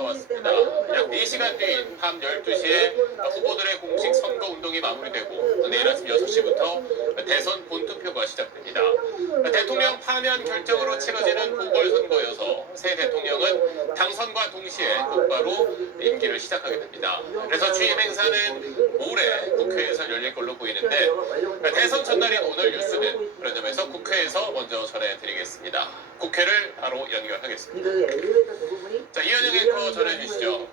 다가왔습니다. 약 4시간 뒤인 밤 12시에 후보들의 공식 선거운동이 마무리되고 내일 아침 6시부터 대선 본투표가 시작됩니다. 대통령 파면 결정으로 치러지는 보궐선거여서 새 대통령은 당선과 동시에 곧바로 임기를 시작하게 됩니다. 그래서 취임 행사는 모레 국회에서 열릴 걸로 보이는데 대선 전날인 오늘 뉴스는 그런 점에서 국회에서 먼저 전해드리겠습니다. 국회를 바로 연결하겠습니다. 자, 이현영 앵커 전해주시죠.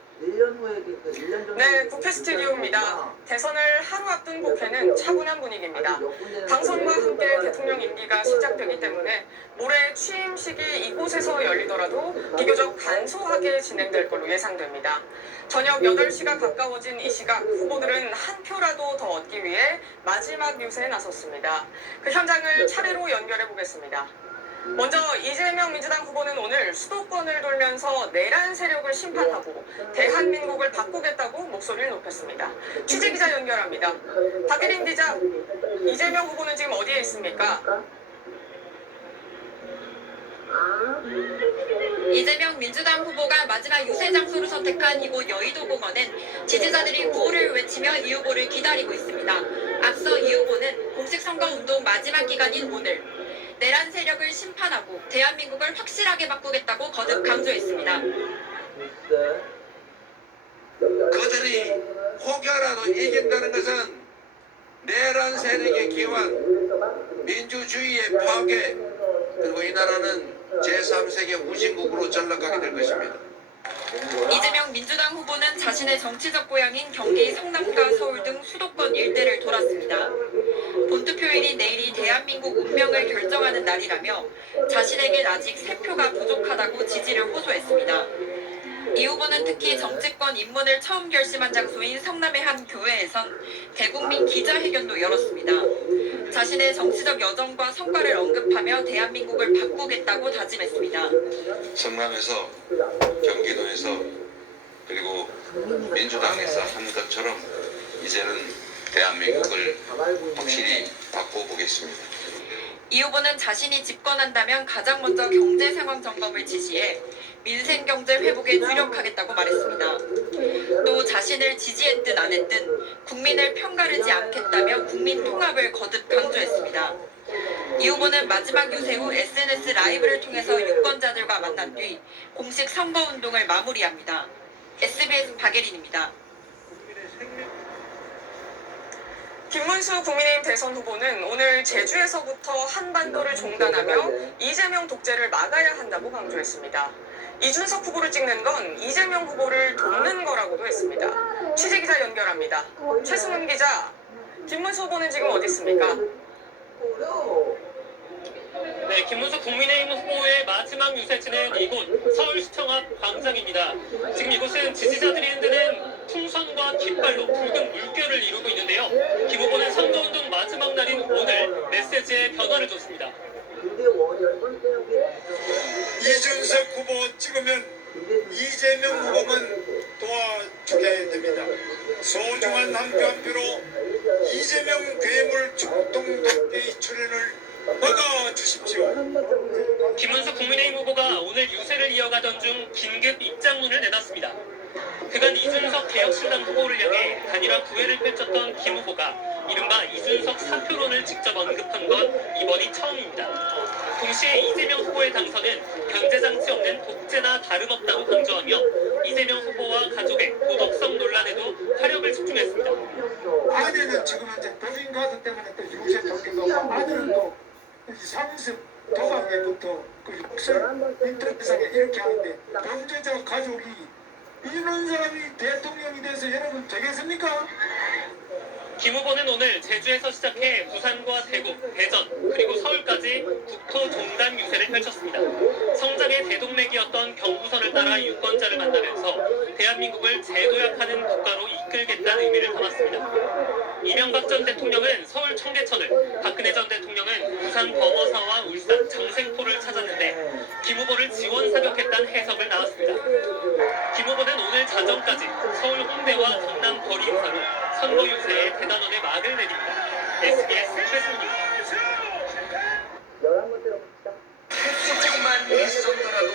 네, 국회 스튜디오입니다. 대선을 하루 앞둔 국회는 차분한 분위기입니다. 당선과 함께 대통령 임기가 시작되기 때문에 모레 취임식이 이곳에서 열리더라도 비교적 간소하게 진행될 걸로 예상됩니다. 저녁 8시가 가까워진 이 시각 후보들은 한 표라도 더 얻기 위해 마지막 유세에 나섰습니다. 그 현장을 차례로 연결해 보겠습니다. 먼저 이재명 민주당 후보는 오늘 수도권을 돌면서 내란 세력을 심판하고 대한민국을 바꾸겠다고 목소리를 높였습니다. 취재기자 연결합니다. 박예린 기자, 이재명 후보는 지금 어디에 있습니까? 이재명 민주당 후보가 마지막 유세 장소로 선택한 이곳 여의도공원은 지지자들이 구호를 외치며 이 후보를 기다리고 있습니다. 앞서 이 후보는 공식 선거운동 마지막 기간인 오늘 내란 세력을 심판하고 대한민국을 확실하게 바꾸겠다고 거듭 강조했습니다. 그들이 혹여라도 이긴다는 것은 내란 세력의 기환, 민주주의의 파괴, 그리고 이 나라는 제3세계 후진국으로 전락하게 될 것입니다. 이재명 민주당 후보는 자신의 정치적 고향인 경기 성남과 서울 등 수도권 일대를 돌았습니다. 본투표일이 내일이 대한민국 운명을 결정하는 날이라며 자신에겐 아직 3표가 부족하다고 지지를 호소했습니다. 이 후보는 특히 정치권 입문을 처음 결심한 장소인 성남의 한 교회에선 대국민 기자회견도 열었습니다. 자신의 정치적 여정과 성과를 언급하며 대한민국을 바꾸겠다고 다짐했습니다. 성남에서, 경기도에서, 그리고 민주당에서 한 것처럼 이제는 대한민국을 확실히 바꿔보겠습니다. 이 후보는 자신이 집권한다면 가장 먼저 경제 상황 점검을 지시해 민생 경제 회복에 주력하겠다고 말했습니다. 또 자신을 지지했든 안 했든 국민을 편가르지 않겠다며 국민 통합을 거듭 강조했습니다. 이 후보는 마지막 유세 후 SNS 라이브를 통해서 유권자들과 만난 뒤 공식 선거운동을 마무리합니다. SBS 박예린입니다. 김문수 국민의힘 대선 후보는 오늘 제주에서부터 한반도를 종단하며 이재명 독재를 막아야 한다고 강조했습니다. 이준석 후보를 찍는 건 이재명 후보를 돕는 거라고도 했습니다. 취재기자 연결합니다. 최승훈 기자, 김문수 후보는 지금 어디 있습니까? 네, 김문수 국민의힘 후보의 마지막 유세지는 이곳 서울시청 앞 광장입니다. 지금 이곳은 지지자들이 흔드는 풍선과 깃발로 붉은 물결을 이루고 있는데요. 김 후보는 선거운동 마지막 날인 오늘 메시지에 변화를 줬습니다. 이준석 후보 찍으면 이재명 후보만 도와주게 됩니다. 소중한 한 표 한 표로 이재명 괴물 축동독대의 출연을 막아주십시오. 김문수 국민의힘 후보가 오늘 유세를 이어가던 중 긴급 입장문을 내놨습니다. 그간 이준석 개혁신당 후보를 향해 단일화 구애를 펼쳤던 김 후보가 이른바 이준석 사표론을 직접 언급한 건 이번이 처음입니다. 동시에 이재명 후보의 당선은 견제장치 없는 독재나 다름없다고 강조하며 이재명 후보와 가족의 도덕성 논란에도 화력을 집중했습니다. 아내는 지금 현재 법인카드 때문에 또 유세 통계도 아들은 또 상습 도박에부터 그 욕설 인터넷상에 이렇게 하는데 범죄자 가족이 이런 사람이 대통령이 돼서 여러분 되겠습니까? 김 후보는 오늘 제주에서 시작해 부산과 대구, 대전, 그리고 서울까지 국토 종단 유세를 펼쳤습니다. 성장의 대동맥이었던 경부선을 따라 유권자를 만나면서 대한민국을 재도약하는 국가로 이끌겠다는 의미를 담았습니다. 이명박 전 대통령은 서울 청계천을, 박근혜 전 대통령은 부산 범어사와 울산 장생포를 찾았는데 김 후보를 지원 사격했다는 해석을 나왔습니다. 김 후보는 오늘 자정까지 서울 홍대와 경남 거리유사로 선거 유세에 대단원의 막을 내립니다. SBS 최승입니다. 조금만 있었더라도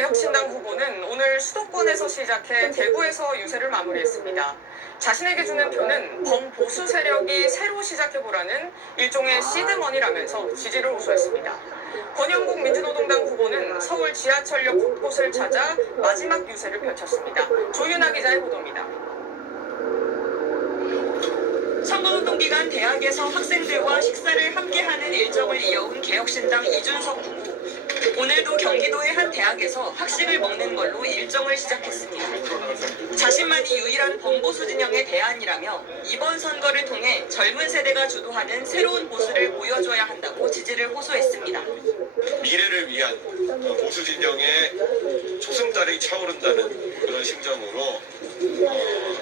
개혁신당 후보는 오늘 수도권에서 시작해 대구에서 유세를 마무리했습니다. 자신에게 주는 표는 범보수 세력이 새로 시작해보라는 일종의 시드머니라면서 지지를 호소했습니다. 권영국 민주노동당 후보는 서울 지하철역 곳곳을 찾아 마지막 유세를 펼쳤습니다. 조윤아 기자의 보도입니다. 선거운동 기간 대학에서 학생들과 식사를 함께하는 일정을 이어온 개혁신당 이준석 후보. 오늘도 경기도의 한 대학에서 학식을 먹는 걸로 일정을 시작했습니다. 자신만이 유일한 범보수 진영의 대안이라며 이번 선거를 통해 젊은 세대가 주도하는 새로운 보수를 보여줘야 한다고 지지를 호소했습니다. 미래를 위한 보수 진영의 초승달이 차오른다는 그런 심정으로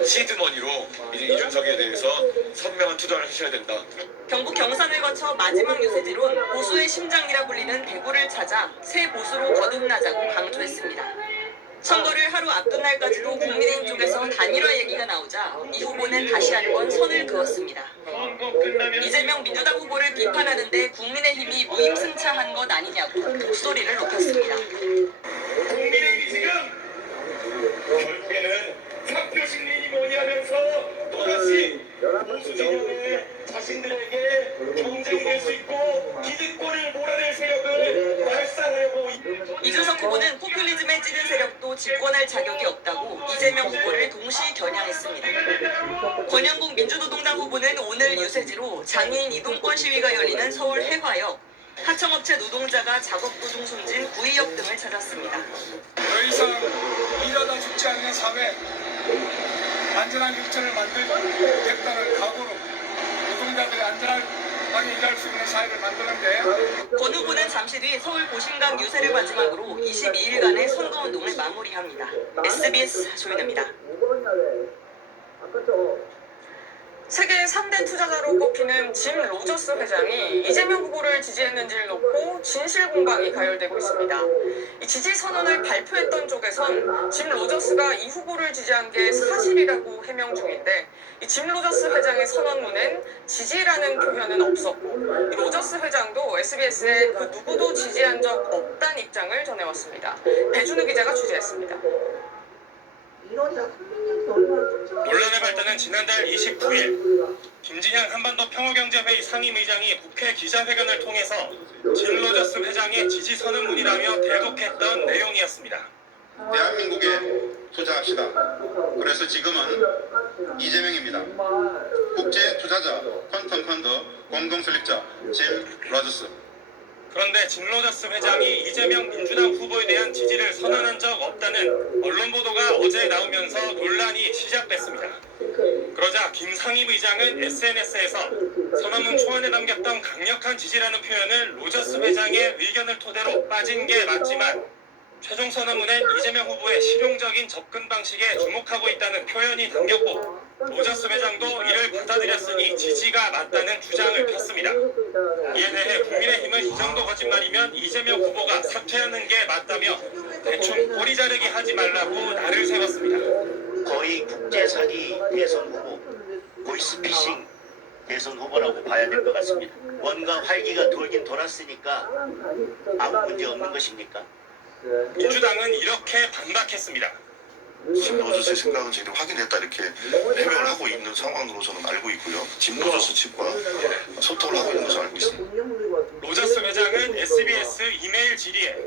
시드머니로 이제 이준석에 대해서 선명한 투자를 하셔야 된다. 경북 경산을 거쳐 마지막 유세지론 보수의 심장이라 불리는 대구를 찾아 새 보수로 거듭나자고 강조했습니다. 선거를 하루 앞둔 날까지도 국민의힘 쪽에서 단일화 얘기가 나오자 이 후보는 다시 한번 선을 그었습니다. 이재명 민주당 후보를 비판하는데 국민의힘이 무임승차한 것 아니냐고 목소리를 높였습니다. 국민의힘이 지금 결국에는 사표 심리니 뭐니 하면서 또다시 보수 진영에 자신들에게 경쟁될 수 있고 기득권을 몰아낼 세력을 발산하려고. 이준석 후보는 포퓰리즘에 찌든 세력도 집권할 자격이 없다고 이재명 후보를 동시 겨냥했습니다. 권영국 민주노동당 후보는 오늘 유세지로 장애인 이동권 시위가 열리는 서울 해화역, 하청업체 노동자가 작업도중 숨진 구의역 등을 찾았습니다. 더 이상 일하다 죽지 않는 사회, 안전한 일자리를 만들겠다는 각오로 노동자들이 안전하게 일할 수 있는 사회를 만드는데, 권 후보는 잠시 뒤 서울 보신강 유세를 마지막으로 22일간의 선거운동을 마무리합니다. SBS 조윤아입니다. 세계 3대 투자자로 꼽히는 짐 로저스 회장이 이재명 후보를 지지했는지를 놓고 진실 공방이 가열되고 있습니다. 이 지지 선언을 발표했던 쪽에선 짐 로저스가 이 후보를 지지한 게 사실이라고 해명 중인데, 이 짐 로저스 회장의 선언문엔 지지라는 표현은 없었고, 이 로저스 회장도 SBS에 그 누구도 지지한 적 없다는 입장을 전해왔습니다. 배준우 기자가 취재했습니다. 논란의 발단은 지난달 29일 김진양 한반도 평화경제회의 상임의장이 국회 기자회견을 통해서 짐 로저스 회장의 지지 선언문이라며 대독했던 내용이었습니다. 대한민국에 투자합시다. 그래서 지금은 이재명입니다. 국제 투자자, 퀀텀 펀드 공동 설립자 짐 로저스. 그런데 짐 로저스 회장이 이재명 민주당 후보에 대한 지지를 선언한 적 없다는 언론 보도가 어제 나오면서 논란이 시작됐습니다. 그러자 김 상임의장은 SNS에서 선언문 초안에 담겼던 강력한 지지라는 표현을 로저스 회장의 의견을 토대로 빠진 게 맞지만 최종 선언문엔 이재명 후보의 실용적인 접근 방식에 주목하고 있다는 표현이 담겼고, 로저스 회장도 이를 받아들였으니 지지가 맞다는 주장을 폈습니다. 이에 대해 국민의힘은 이 정도 거짓말이면 이재명 후보가 사퇴하는 게 맞다며 대충 꼬리 자르기 하지 말라고 날을 세웠습니다. 거의 국제사기 대선 후보, 보이스피싱 대선 후보라고 봐야 될 것 같습니다. 뭔가 활기가 돌긴 돌았으니까 아무 문제 없는 것입니까? 민주당은 이렇게 반박했습니다. 짐 로저스의 생각은 저희들이 확인했다 이렇게 해명을 하고 있는 상황으로 저는 알고 있고요. 짐 로저스 측과 소통을 하고 있는 것으로 알고 있습니다. 로저스 회장은 SBS 이메일 질의에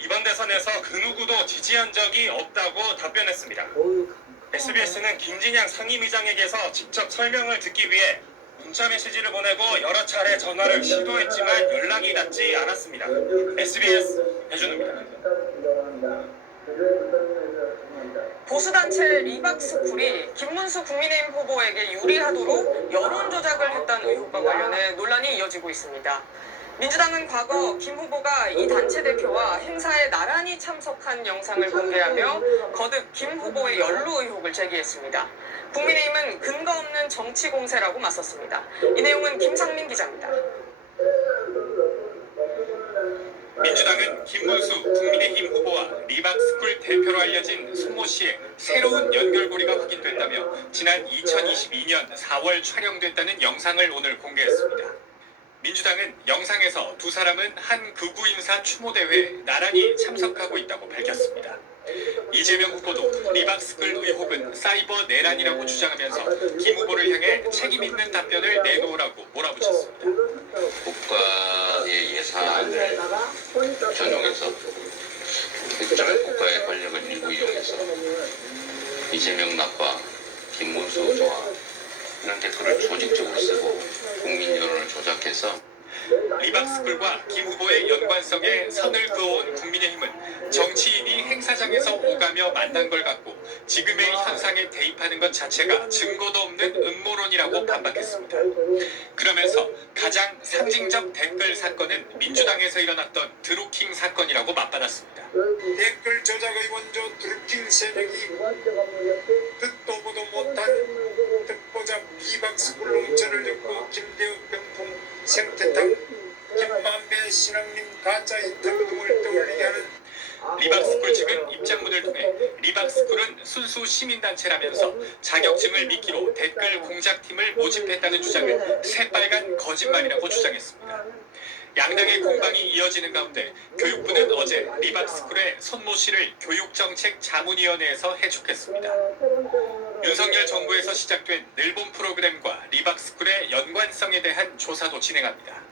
이번 대선에서 그 누구도 지지한 적이 없다고 답변했습니다. SBS는 김진양 상임의장에게서 직접 설명을 듣기 위해 문자 메시지를 보내고 여러 차례 전화를 시도했지만 연락이 닿지 않았습니다. SBS 배준우입니다. 보수단체 리박스쿨이 김문수 국민의힘 후보에게 유리하도록 여론 조작을 했다는 의혹과 관련해 논란이 이어지고 있습니다. 민주당은 과거 김 후보가 이 단체 대표와 행사에 나란히 참석한 영상을 공개하며 거듭 김 후보의 연루 의혹을 제기했습니다. 국민의힘은 근거 없는 정치 공세라고 맞섰습니다. 이 내용은 김상민 기자입니다. 민주당은 김문수 국민의힘 후보와 리박스쿨 대표로 알려진 손모 씨의 새로운 연결고리가 확인됐다며 지난 2022년 4월 촬영됐다는 영상을 오늘 공개했습니다. 민주당은 영상에서 두 사람은 한 극우 인사 추모대회에 나란히 참석하고 있다고 밝혔습니다. 이재명 후보도 리박스쿨 의혹은 사이버 내란이라고 주장하면서 김 후보를 향해 책임 있는 답변을 내놓으라고 몰아붙였습니다. 국가의 예산을 전용해서 일종의 국가의 권력을 일부 이용해서 이재명 나빠, 김문수 좋아 이런 댓글을 조직적으로 쓰고 국민 여론을 조작해서 리박스쿨과 김 후보의 연관성에 선을 그어온 국민의힘은 정치인이 행사장에서 오가며 만난 걸 갖고 지금의 현상에 대입하는 것 자체가 증거도 없는 음모론이라고 반박했습니다. 그러면서 가장 상징적 댓글 사건은 민주당에서 일어났던 드루킹 사건이라고 맞받았습니다. 댓글 조작의 원조 드루킹 세력이 듣도 보도 못한 듣보잡 리박스쿨 농천을 엮고 김대욱 병풍 생태탕 김만배 신앙님 가짜 인터뷰 등을 떠올리게 하는 리박스쿨 측은 입장문을 통해 리박스쿨은 순수 시민단체라면서 자격증을 미끼로 댓글 공작팀을 모집했다는 주장은 새빨간 거짓말이라고 주장했습니다. 양당의 공방이 이어지는 가운데 교육부는 어제 리박스쿨의 손모 씨를 교육정책 자문위원회에서 해촉했습니다. 윤석열 정부에서 시작된 늘본 프로그램과 리박스쿨의 연관성에 대한 조사도 진행합니다.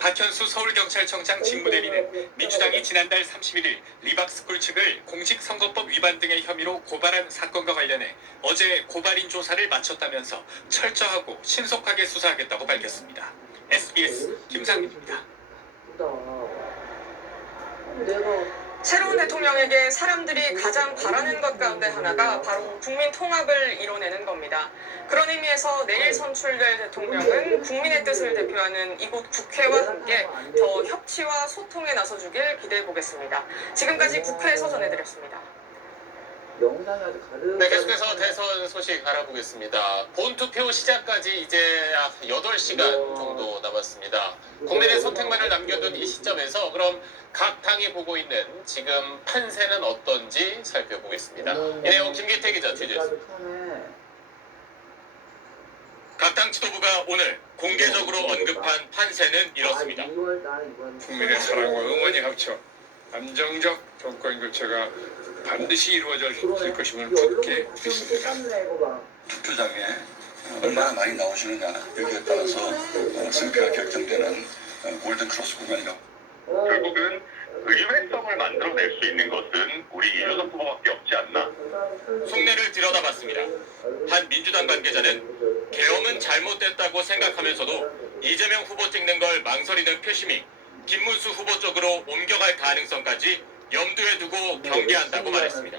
박현수 서울경찰청장 직무대리는 민주당이 지난달 31일 리박스쿨 측을 공직선거법 위반 등의 혐의로 고발한 사건과 관련해 어제 고발인 조사를 마쳤다면서 철저하고 신속하게 수사하겠다고 밝혔습니다. SBS 김상민입니다. 새로운 대통령에게 사람들이 가장 바라는 것 가운데 하나가 바로 국민 통합을 이뤄내는 겁니다. 그런 의미에서 내일 선출될 대통령은 국민의 뜻을 대표하는 이곳 국회와 함께 더 협치와 소통에 나서주길 기대해 보겠습니다. 지금까지 국회에서 전해드렸습니다. 네, 계속해서 대선 소식 알아보겠습니다. 본투표 시작까지 이제 약 8시간 정도 남았습니다. 국민의 선택만을 남겨둔 이 시점에서 그럼 각 당이 보고 있는 지금 판세는 어떤지 살펴보겠습니다. 이 내용 김기태 기자 취재했습니다. 각 당 지도부가 오늘 공개적으로 언급한 판세는 이렇습니다. 국민의 사랑과 응원이 합쳐 안정적 정권 교체가 반드시 이루어질 것임을 굳게 믿습니다. 투표장에 얼마나 많이 나오시느냐 여기에 따라서 승패가 결정되는 골든크로스 구간이라고. 결국은 의외성을 만들어낼 수 있는 것은 우리 이준석 후보밖에 없지 않나. 속내를 들여다봤습니다. 한 민주당 관계자는 계엄은 잘못됐다고 생각하면서도 이재명 후보 찍는 걸 망설이는 표심이 김문수 후보 쪽으로 옮겨갈 가능성까지 염두에 두고 경계한다고 말했습니다.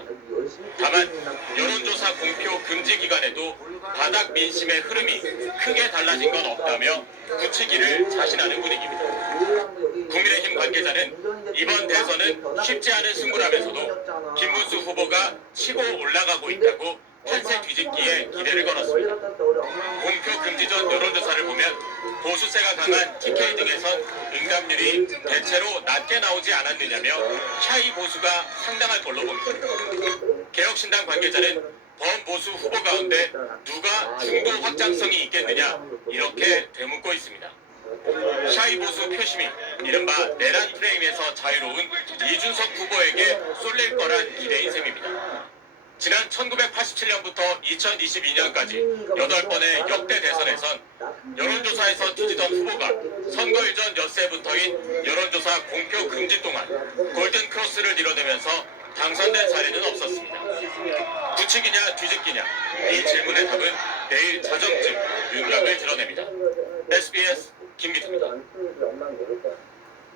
다만 여론조사 공표 금지 기간에도 바닥 민심의 흐름이 크게 달라진 건 없다며 굳히기를 자신하는 분위기입니다. 국민의힘 관계자는 이번 대선은 쉽지 않은 승부라면서도 김문수 후보가 치고 올라가고 있다고 판세 뒤집기에 기대를 걸었습니다. 공표 금지 전 여론조사를 보면 보수세가 강한 TK 등에선 응답률이 대체로 낮게 나오지 않았느냐며 샤이 보수가 상당할 걸로 봅니다. 개혁신당 관계자는 범보수 후보 가운데 누가 중도 확장성이 있겠느냐 이렇게 되묻고 있습니다. 샤이 보수 표심이 이른바 내란 프레임에서 자유로운 이준석 후보에게 쏠릴 거란 기대인 셈입니다. 지난 1987년부터 2022년까지 8번의 역대 대선에선 여론조사에서 뒤지던 후보가 선거 이전 엿새부터인 여론조사 공표 금지 동안 골든크로스를 이뤄내면서 당선된 사례는 없었습니다. 굳히기냐 뒤집기냐 이 질문의 답은 내일 자정쯤 윤곽을 드러냅니다. SBS 김기태입니다.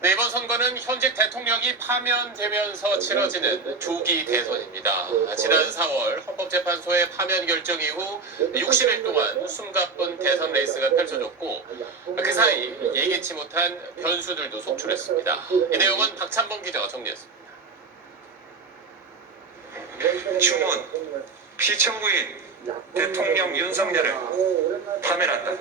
네, 이번 선거는 현직 대통령이 파면되면서 치러지는 조기 대선입니다. 지난 4월 헌법재판소의 파면 결정 이후 60일 동안 숨가쁜 대선 레이스가 펼쳐졌고 그 사이 예기치 못한 변수들도 속출했습니다. 이 내용은 박찬범 기자가 정리했습니다. 추문 피청구인 대통령 윤석열을 파면한다.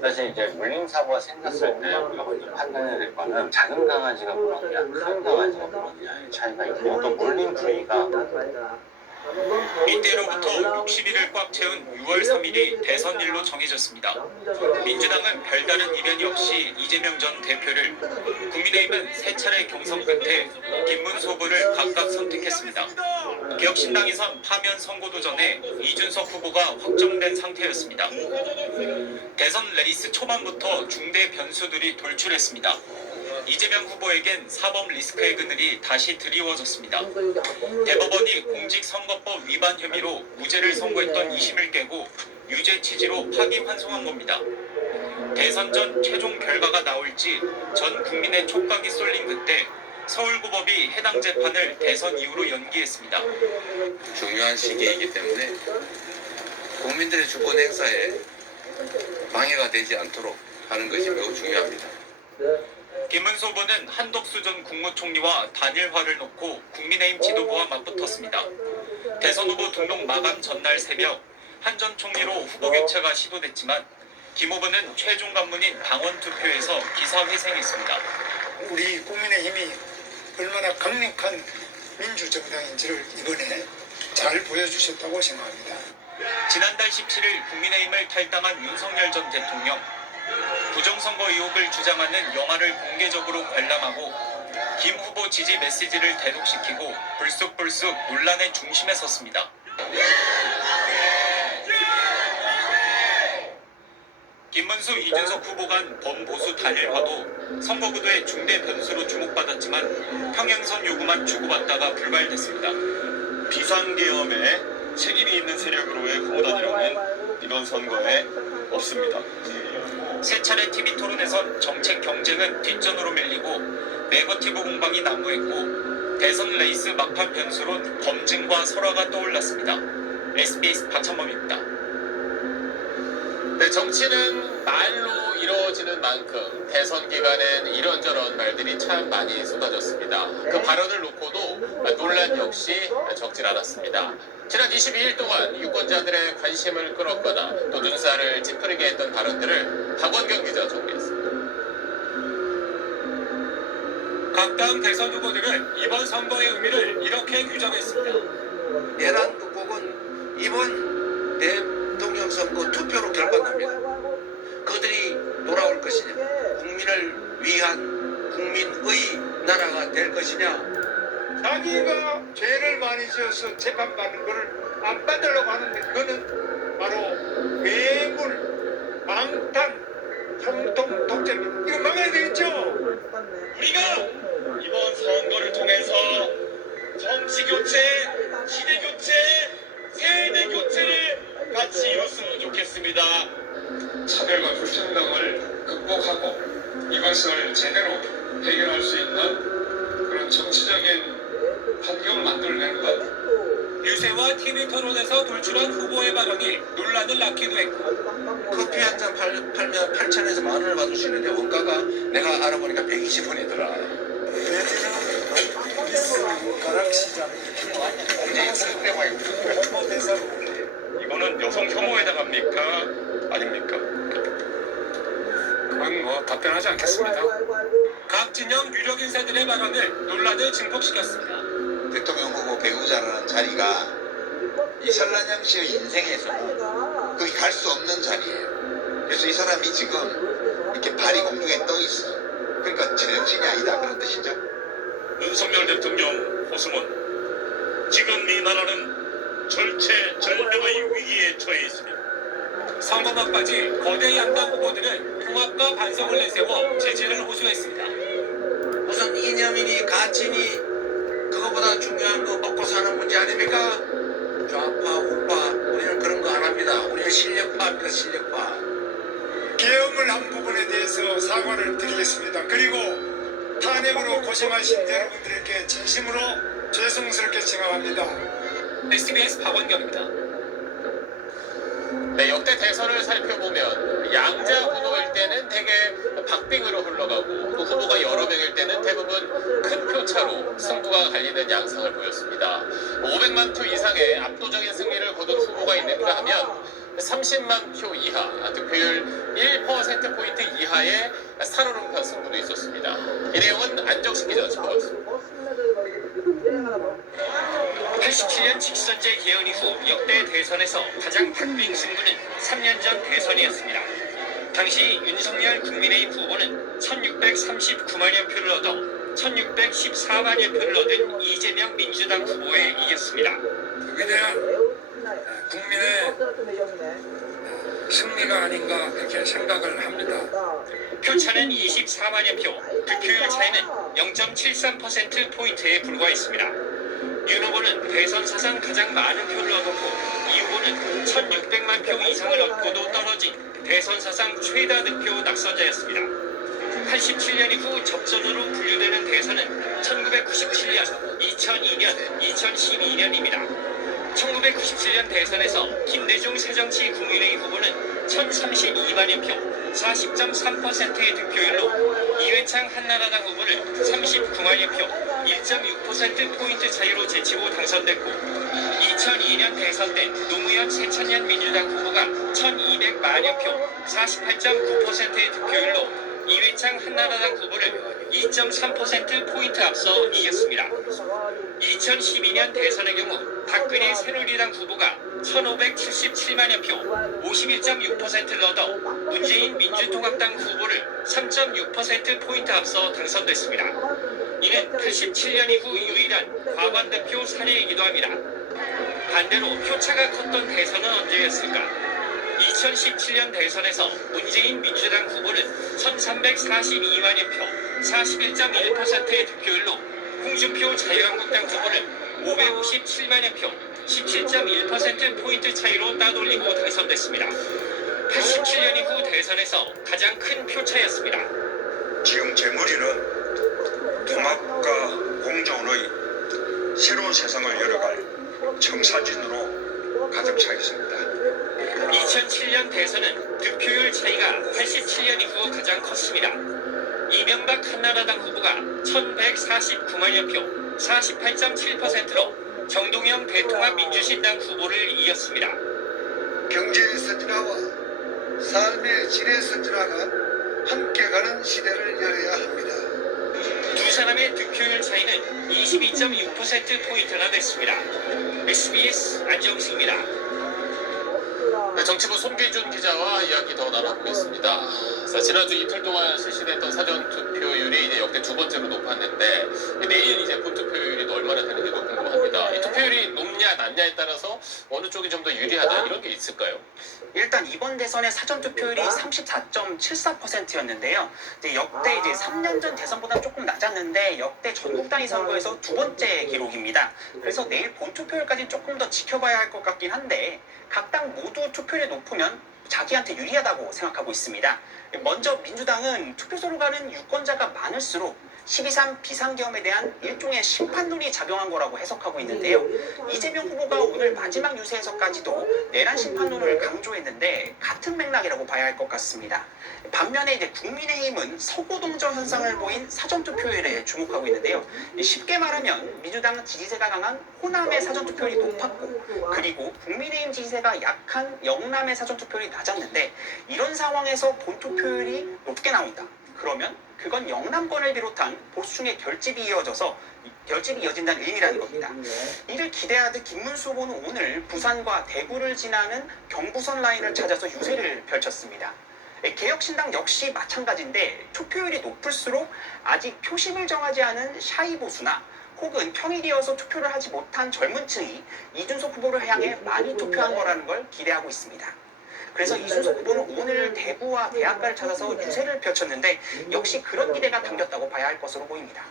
사실 이제 물림사고가 생겼을 때 우리가 먼저 판단해야 될 거는 작은 강아지가 물었냐 큰 강아지가 물었냐의 차이가 있고 또 물린 부위가 이때로부터 60일을 꽉 채운 6월 3일이 대선일로 정해졌습니다. 민주당은 별다른 이변이 없이 이재명 전 대표를, 국민의힘은 세 차례 경선 끝에 김문수 후보를 각각 선택했습니다. 개혁신당에선 파면 선고도 전에 이준석 후보가 확정된 상태였습니다. 대선 레이스 초반부터 중대 변수들이 돌출했습니다. 이재명 후보에겐 사법 리스크의 그늘이 다시 드리워졌습니다. 대법원이 공직선거법 위반 혐의로 무죄를 선고했던 2심을 깨고 유죄 취지로 파기환송한 겁니다. 대선 전 최종 결과가 나올지 전 국민의 촉각이 쏠린 그때 서울고법이 해당 재판을 대선 이후로 연기했습니다. 중요한 시기이기 때문에 국민들의 주권 행사에 방해가 되지 않도록 하는 것이 매우 중요합니다. 김문수 후보는 한덕수 전 국무총리와 단일화를 놓고 국민의힘 지도부와 맞붙었습니다. 대선 후보 등록 마감 전날 새벽 한 전 총리로 후보 교체가 시도됐지만 김 후보는 최종 관문인 당원 투표에서 기사회생했습니다. 우리 국민의힘이 얼마나 강력한 민주정당인지를 이번에 잘 보여주셨다고 생각합니다. 지난달 17일 국민의힘을 탈당한 윤석열 전 대통령, 부정선거 의혹을 주장하는 영화를 공개적으로 관람하고 김 후보 지지 메시지를 대독시키고 불쑥불쑥 논란의 중심에 섰습니다. 김문수, 이준석 후보 간 범보수 단일화도 선거구도의 중대 변수로 주목받았지만 평행선 요구만 주고받다가 불발됐습니다. 비상계엄에 책임이 있는 세력으로의 후보 단일화는 이번 선거에 없습니다. 세 차례 TV 토론에선 정책 경쟁은 뒷전으로 밀리고 네거티브 공방이 난무했고 대선 레이스 막판 변수론 검증과 설화가 떠올랐습니다. SBS 박찬범입니다. 네, 정치는 말로 이루어지는 만큼 대선 기간엔 이런저런 말들이 참 많이 쏟아졌습니다. 그 발언을 놓고도 논란 역시 적질 않았습니다. 지난 22일 동안 유권자들의 관심을 끌었거나 또 눈살을 찌푸리게 했던 발언들을 박원경 기자 정리했습니다. 각 당 대선 후보들은 이번 선거의 의미를 이렇게 규정했습니다. 내란 극복은 이번 대통령 선거 투표로 결과납니다. 그들이 돌아올 것이냐, 국민을 위한 국민의 나라가 될 것이냐. 자기가 죄를 많이 지어서 재판받는 것을 안 받으려고 하는데 그거는 바로 괴물, 방탄, 정통 독재입니다. 이거 막아야 되겠죠? 우리가 이번 선거를 통해서 정치 교체, 시대 교체, 세대 교체를 같이 이뤘으면 좋겠습니다. 차별과 불평등을 극복하고 이것을 제대로 해결할 수 있는 그런 정치적인 환경을 만들어내는 것. 유세와 TV 토론에서 돌출한 후보의 발언이 논란을 낳기도 했고 커피 한 잔 팔면 8,000원에서 10,000원을 받으시는데 원가가 내가 알아보니까 120원이더라. 가락시장 이거는 여성 혐오에 해당합니까? 아닙니까? 그건 뭐 답변하지 않겠습니다. 각 진영 유력 인사들의 발언을 논란을 증폭시켰습니다. 대통령 후보 배우자라는 자리가 이 설란영 씨의 인생에서 거기 갈 수 없는 자리예요. 그래서 이 사람이 지금 이렇게 발이 공중에 떠 있어. 그러니까 제정신이 아니다 그런 뜻이죠. 윤석열 대통령 호수문, 지금 이 나라는 절체절명의 위기에 처해 있습니다. 선거 막바지 거대 양당 후보들은 통합과 반성을 내세워 지지를 호소했습니다. 무슨 이념이니 가치니 그거보다 중요한 거 먹고 사는 문제 아닙니까? 좌파 우파 우리는 그런 거 안 합니다. 우리는 실력파입니다. 실력파. 계엄을 한 부분에 대해서 사과를 드리겠습니다. 그리고 탄핵으로 고생하신 여러분들에게 진심으로 죄송스럽게 생각합니다. SBS 박원경입니다. 네, 역대 대선을 살펴보면 양자 후보일 때는 대개 박빙으로 흘러가고 또 후보가 여러 명일 때는 대부분 큰 표차로 승부가 갈리는 양상을 보였습니다. 500만 표 이상의 압도적인 승리를 거둔 후보가 있는가 하면 30만 표 이하, 득표율 1%포인트 이하의 살얼음판 승부도 있었습니다. 이 내용은 안정식 기자가 짚어봤습니다. 87년 직선제 개헌 이후 역대 대선에서 가장 박빙 승부는 3년 전 대선이었습니다. 당시 윤석열 국민의힘 후보는 1639만여 표를 얻어 1614만여 표를 얻은 이재명 민주당 후보에 이겼습니다. 위대한 국민의 승리가 아닌가 그렇게 생각을 합니다. 표차는 24만여 표, 득표율 차이는 0.73%포인트에 불과했습니다. 윤 후보는 대선 사상 가장 많은 표를 얻었고 이 후보는 1600만 표 이상을 얻고도 떨어진 대선 사상 최다 득표 낙선자였습니다. 87년 이후 접전으로 분류되는 대선은 1997년, 2002년, 2012년입니다. 1997년 대선에서 김대중 새정치 국민의힘 후보는 1032만여 표, 40.3%의 득표율로 이회창 한나라당 후보를 39만여 표, 1.6%포인트 차이로 제치고 당선됐고 2002년 대선 때 노무현 새천년 민주당 후보가 1200만여 표, 48.9%의 득표율로 이회창 한나라당 후보를 2.3%포인트 앞서 이겼습니다. 2012년 대선의 경우 박근혜 새누리당 후보가 1577만여 표, 51.6%를 얻어 문재인 민주통합당 후보를 3.6%포인트 앞서 당선됐습니다. 이는 87년 이후 유일한 과반대표 사례이기도 합니다. 반대로 표차가 컸던 대선은 언제였을까? 2017년 대선에서 문재인 민주당 후보는 1342만여 표, 41.1%의 득표율로 홍준표 자유한국당 후보를 557만여 표, 17.1%포인트 차이로 따돌리고 당선됐습니다. 87년 이후 대선에서 가장 큰 표차였습니다. 지금 제 머리는 통합과 공존의 새로운 세상을 열어갈 청사진으로 가득 차 있습니다. 2007년 대선은 득표율 차이가 87년 이후 가장 컸습니다. 이명박 한나라당 후보가 1149만여 표, 48.7%로 정동영 대통합 민주신당 후보를 이겼습니다. 경제의 선진화와 삶의 질의 선진화가 함께 가는 시대를 열어야 합니다. 두 사람의 득표율 차이는 22.6%포인트나 됐습니다. SBS 안정수입니다. 네, 정치부 손기준 기자와 이야기 더 나눠보겠습니다. 자, 지난주 이틀 동안 실시됐던 사전투표율이 이제 역대 두 번째로 높았는데 내일 이제 본투표율이 얼마나 되는지도 궁금합니다. 이 투표율이 높냐 낮냐에 따라서 어느 쪽이 좀 더 유리하다 이런 게 있을까요? 일단 이번 대선의 사전투표율이 34.74%였는데요. 역대 이제 3년 전 대선보다 조금 낮았는데 역대 전국 단위 선거에서 두 번째 기록입니다. 그래서 내일 본투표율까지 조금 더 지켜봐야 할 것 같긴 한데 각 당 모두 투표율이 높으면 자기한테 유리하다고 생각하고 있습니다. 먼저 민주당은 투표소로 가는 유권자가 많을수록 12.3 비상계엄에 대한 일종의 심판론이 작용한 거라고 해석하고 있는데요. 이재명 후보가 오늘 마지막 유세에서까지도 내란 심판론을 강조했는데 같은 맥락이라고 봐야 할 것 같습니다. 반면에 이제 국민의힘은 서구동정 현상을 보인 사전투표율에 주목하고 있는데요. 쉽게 말하면 민주당 지지세가 강한 호남의 사전투표율이 높았고 그리고 국민의힘 지지세가 약한 영남의 사전투표율이 낮았는데 이런 상황에서 본투표율이 높게 나온다. 그러면 그건 영남권을 비롯한 보수층의 결집이 이어진다는 의미라는 겁니다. 이를 기대하듯 김문수 후보는 오늘 부산과 대구를 지나는 경부선 라인을 찾아서 유세를 펼쳤습니다. 개혁신당 역시 마찬가지인데 투표율이 높을수록 아직 표심을 정하지 않은 샤이 보수나 혹은 평일이어서 투표를 하지 못한 젊은 층이 이준석 후보를 향해 많이 투표한 거라는 걸 기대하고 있습니다. 그래서 이준석 후보는 오늘 대구와 대학가를 찾아서 유세를 펼쳤는데 역시 그런 기대가 담겼다고 봐야 할 것으로 보입니다.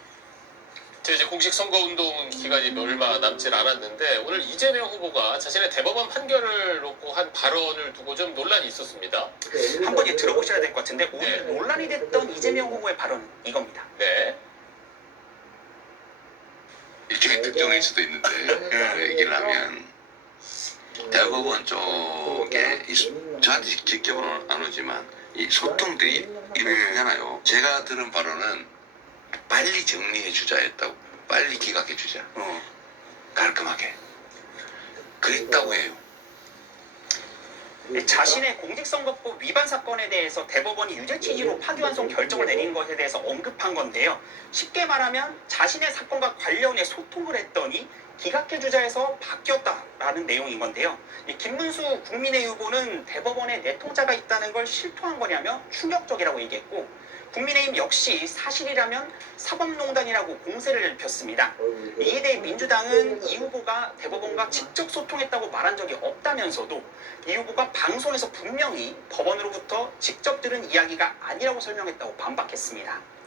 이제 공식 선거운동 기간이 얼마 남질 않았는데 오늘 이재명 후보가 자신의 대법원 판결을 놓고 한 발언을 두고 좀 논란이 있었습니다. 한번 들어보셔야 될 것 같은데 오늘 논란이 됐던 이재명 후보의 발언 이겁니다. 네. 일종의 특정일 수도 있는데 얘기를 하면 대법원 쪽에 저한테 직접은 안 오지만 이 소통들이 일어나잖아요. 제가 들은 바로는 빨리 정리해 주자였다고. 빨리 기각해 주자. 깔끔하게. 그랬다고 해요. 자신의 공직선거법 위반 사건에 대해서 대법원이 유죄 취지로 파기환송 결정을 내린 것에 대해서 언급한 건데요. 쉽게 말하면 자신의 사건과 관련해 소통을 했더니 기각해주자에서 바뀌었다라는 내용인 건데요. 이 김문수 국민의 후보는 대법원에 내통자가 있다는 걸 실토한 거냐며 충격적이라고 얘기했고, 국민의힘 역시 사실이라면 사법농단이라고 공세를 폈습니다. 이에 대해 민주당은 이 후보가 대법원과 직접 소통했다고 말한 적이 없다면서도 이 후보가 방송에서 분명히 법원으로부터 직접 들은 이야기가 아니라고 설명했다고 반박했습니다.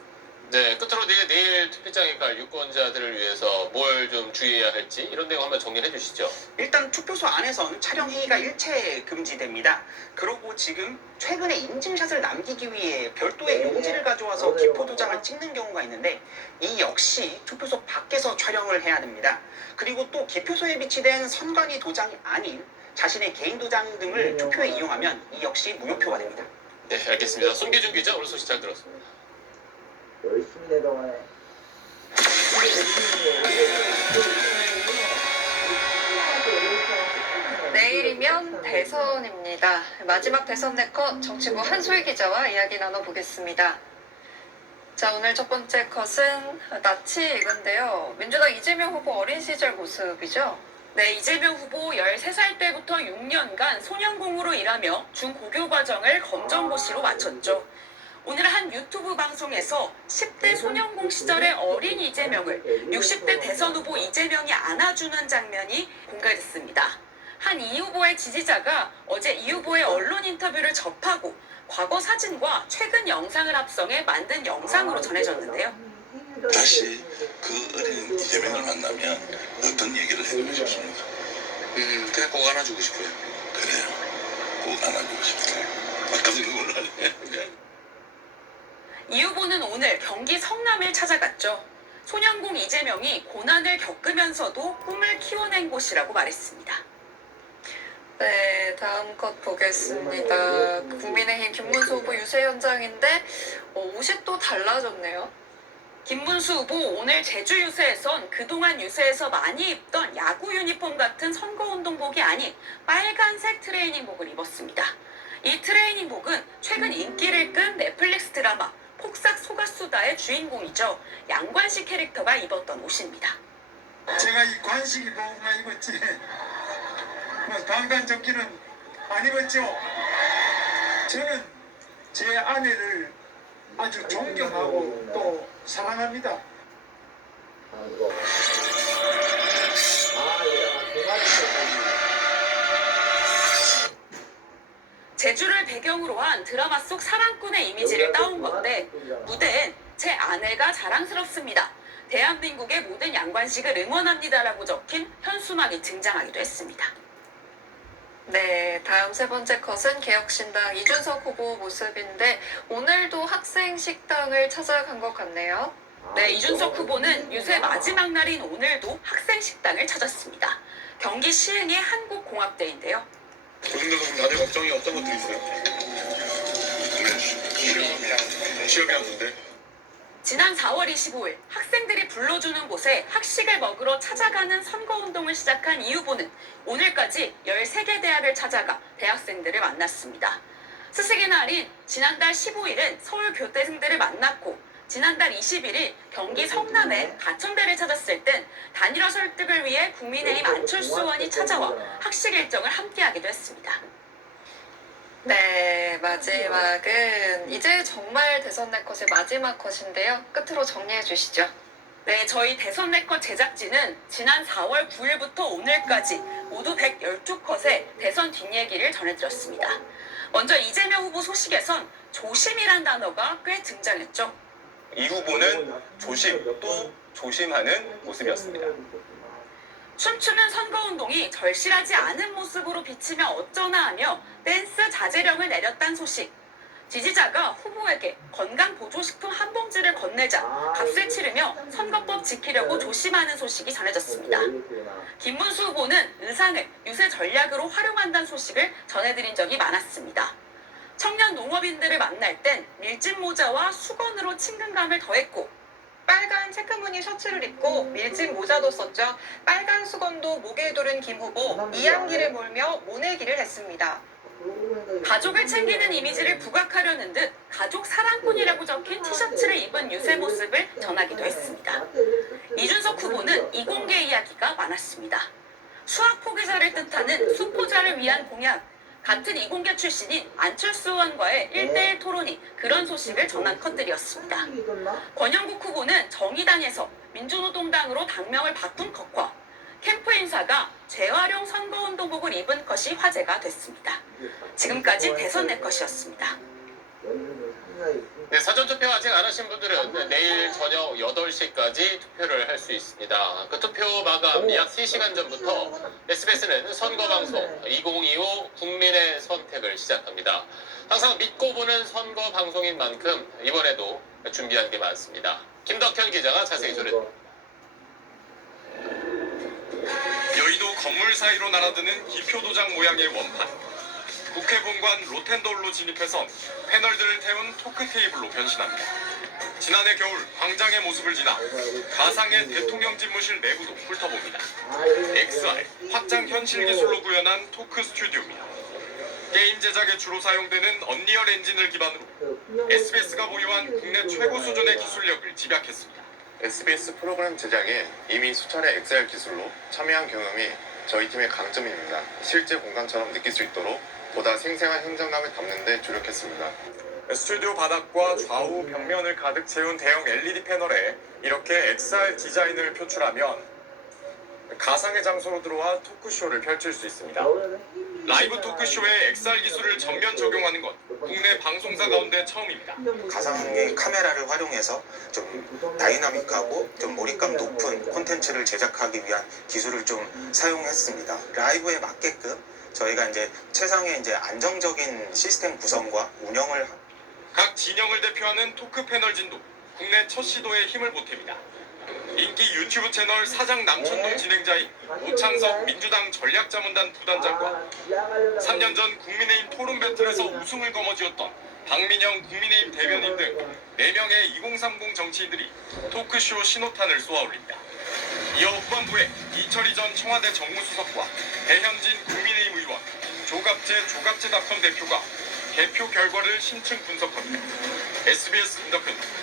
네, 끝으로 내일 투표장에 갈 유권자들을 위해서 뭘 좀 주의해야 할지 이런 내용 한번 정리해 주시죠. 일단 투표소 안에선 촬영 행위가 일체 금지됩니다. 그리고 지금 최근에 인증샷을 남기기 위해 별도의 용지를 가져와서 기포 도장을 찍는 경우가 있는데 이 역시 투표소 밖에서 촬영을 해야 됩니다. 그리고 또 기표소에 비치된 선관위 도장이 아닌 자신의 개인 도장 등을 투표에 이용하면 이 역시 무효표가 됩니다. 네, 알겠습니다. 손기준 기자 오늘 소식 잘 들었습니다. 열심히 내려와요. 내일이면 대선입니다. 마지막 대선 네컷 정치부 한소희 기자와 이야기 나눠보겠습니다. 자, 오늘 첫 번째 컷은 낯이 익은데요. 민주당 이재명 후보 어린 시절 모습이죠. 네, 이재명 후보 13살 때부터 6년간 소년공으로 일하며 중고교 과정을 검정고시로 마쳤죠. 오늘 한 유튜브 방송에서 10대 소년공 시절의 어린 이재명을 60대 대선 후보 이재명이 안아주는 장면이 공개됐습니다. 한 이 후보의 지지자가 어제 이 후보의 언론 인터뷰를 접하고 과거 사진과 최근 영상을 합성해 만든 영상으로 전해졌는데요. 다시 그 어린 이재명을 만나면 어떤 얘기를 해주고 싶습니까? 그냥 꼭 안아주고 싶어요. 그래요. 꼭 안아주고 싶어요. 아까 그걸로 하네. 이 후보는 오늘 경기 성남을 찾아갔죠. 소년공 이재명이 고난을 겪으면서도 꿈을 키워낸 곳이라고 말했습니다. 네, 다음 컷 보겠습니다. 국민의힘 김문수 후보 유세 현장인데 옷이 또 달라졌네요. 김문수 후보 오늘 제주 유세에선 그동안 유세에서 많이 입던 야구 유니폼 같은 선거운동복이 아닌 빨간색 트레이닝복을 입었습니다. 이 트레이닝복은 최근 인기를 끈 넷플릭스 드라마 폭삭 소가수다의 주인공이죠. 양관식 캐릭터가 입었던 옷입니다. 제가 이 관식이 뭐가 입었지. 방탄조끼는 안 입었죠. 저는 제 아내를 아주 존경하고 또 사랑합니다. 제주를 배경으로 한 드라마 속 사랑꾼의 이미지를 따온 건데 무대엔 제 아내가 자랑스럽습니다. 대한민국의 모든 양관식을 응원합니다라고 적힌 현수막이 등장하기도 했습니다. 네, 다음 세 번째 컷은 개혁신당 이준석 후보 모습인데 오늘도 학생 식당을 찾아간 것 같네요. 네, 이준석 후보는 유세 마지막 날인 오늘도 학생 식당을 찾았습니다. 경기 시흥의 한국공학대인데요. 교수님들 다들 걱정이 어떤 것들이 있어요? 시험이랑 문제. 지난 4월 25일 학생들이 불러주는 곳에 학식을 먹으러 찾아가는 선거운동을 시작한 이 후보는 오늘까지 13개 대학을 찾아가 대학생들을 만났습니다. 스승의 날인 지난달 15일은 서울 교대생들을 만났고 지난달 21일 경기 성남의 가천대를 찾았을 땐 단일화 설득을 위해 국민의힘 안철수 의원이 찾아와 학식 일정을 함께하기도 했습니다. 네, 마지막은 이제 정말 대선 네컷의 마지막 컷인데요. 끝으로 정리해 주시죠. 네, 저희 대선 네컷 제작진은 지난 4월 9일부터 오늘까지 모두 112컷의 대선 뒷얘기를 전해드렸습니다. 먼저 이재명 후보 소식에선 조심이란 단어가 꽤 등장했죠. 이 후보는 조심 또 조심하는 모습이었습니다. 춤추는 선거운동이 절실하지 않은 모습으로 비치며 어쩌나 하며 댄스 자제령을 내렸다는 소식. 지지자가 후보에게 건강보조식품 한 봉지를 건네자 값을 치르며 선거법 지키려고 조심하는 소식이 전해졌습니다. 김문수 후보는 의상을 유세 전략으로 활용한다는 소식을 전해드린 적이 많았습니다. 청년 농업인들을 만날 땐 밀짚 모자와 수건으로 친근감을 더했고 빨간 체크무늬 셔츠를 입고 밀짚 모자도 썼죠. 빨간 수건도 목에 두른 김 후보 이양기를 몰며 모내기를 했습니다. 가족을 챙기는 이미지를 부각하려는 듯 가족 사랑꾼이라고 적힌 티셔츠를 입은 유세 모습을 전하기도 했습니다. 이준석 후보는 이공계 이야기가 많았습니다. 수학 포기자를 뜻하는 수포자를 위한 공약, 같은 이공계 출신인 안철수 의원과의 1대1 토론이 그런 소식을 전한 컷들이었습니다. 권영국 후보는 정의당에서 민주노동당으로 당명을 바꾼 컷과 캠프 인사가 재활용 선거운동복을 입은 컷이 화제가 됐습니다. 지금까지 대선 내 컷이었습니다. 네, 사전투표 아직 안 하신 분들은 내일 저녁 8시까지 투표를 할 수 있습니다. 그 투표 마감 약 3시간 전부터 SBS는 선거방송 2025 국민의 선택을 시작합니다. 항상 믿고 보는 선거 방송인 만큼 이번에도 준비한 게 많습니다. 김덕현 기자가 자세히 전해드립니다. 여의도 건물 사이로 날아드는 기표도장 모양의 원판. 국회 본관 로텐돌로 진입해서 패널들을 태운 토크 테이블로 변신합니다. 지난해 겨울 광장의 모습을 지나 가상의 대통령 집무실 내부도 훑어봅니다. XR, 확장 현실 기술로 구현한 토크 스튜디오입니다. 게임 제작에 주로 사용되는 언리얼 엔진을 기반으로 SBS가 보유한 국내 최고 수준의 기술력을 집약했습니다. SBS 프로그램 제작에 이미 수차례 XR 기술로 참여한 경험이 저희 팀의 강점입니다. 실제 공간처럼 느낄 수 있도록 보다 생생한 현장감을 담는 데 주력했습니다. 스튜디오 바닥과 좌우 벽면을 가득 채운 대형 LED 패널에 이렇게 XR 디자인을 표출하면 가상의 장소로 들어와 토크쇼를 펼칠 수 있습니다. 라이브 토크쇼에 XR 기술을 전면 적용하는 건 국내 방송사 가운데 처음입니다. 가상의 카메라를 활용해서 좀 다이나믹하고 좀 몰입감 높은 콘텐츠를 제작하기 위한 기술을 좀 사용했습니다. 라이브에 맞게끔 저희가 이제 최상의 이제 안정적인 시스템 구성과 운영을 각 진영을 대표하는 토크 패널진도 국내 첫 시도에 힘을 보탭니다. 인기 유튜브 채널 사장 남천동 진행자인 오창석 민주당 전략자문단 부단장과 3년 전 국민의힘 토론 배틀에서 우승을 거머쥐었던 박민영 국민의힘 대변인 등 4명의 2030 정치인들이 토크쇼 신호탄을 쏘아올립니다. 이어 후반부에 이철희 전 청와대 정무수석과 배현진 국민의힘 의원, 조갑제닷컴 대표가 개표 결과를 심층 분석합니다. SBS 김덕현입니다.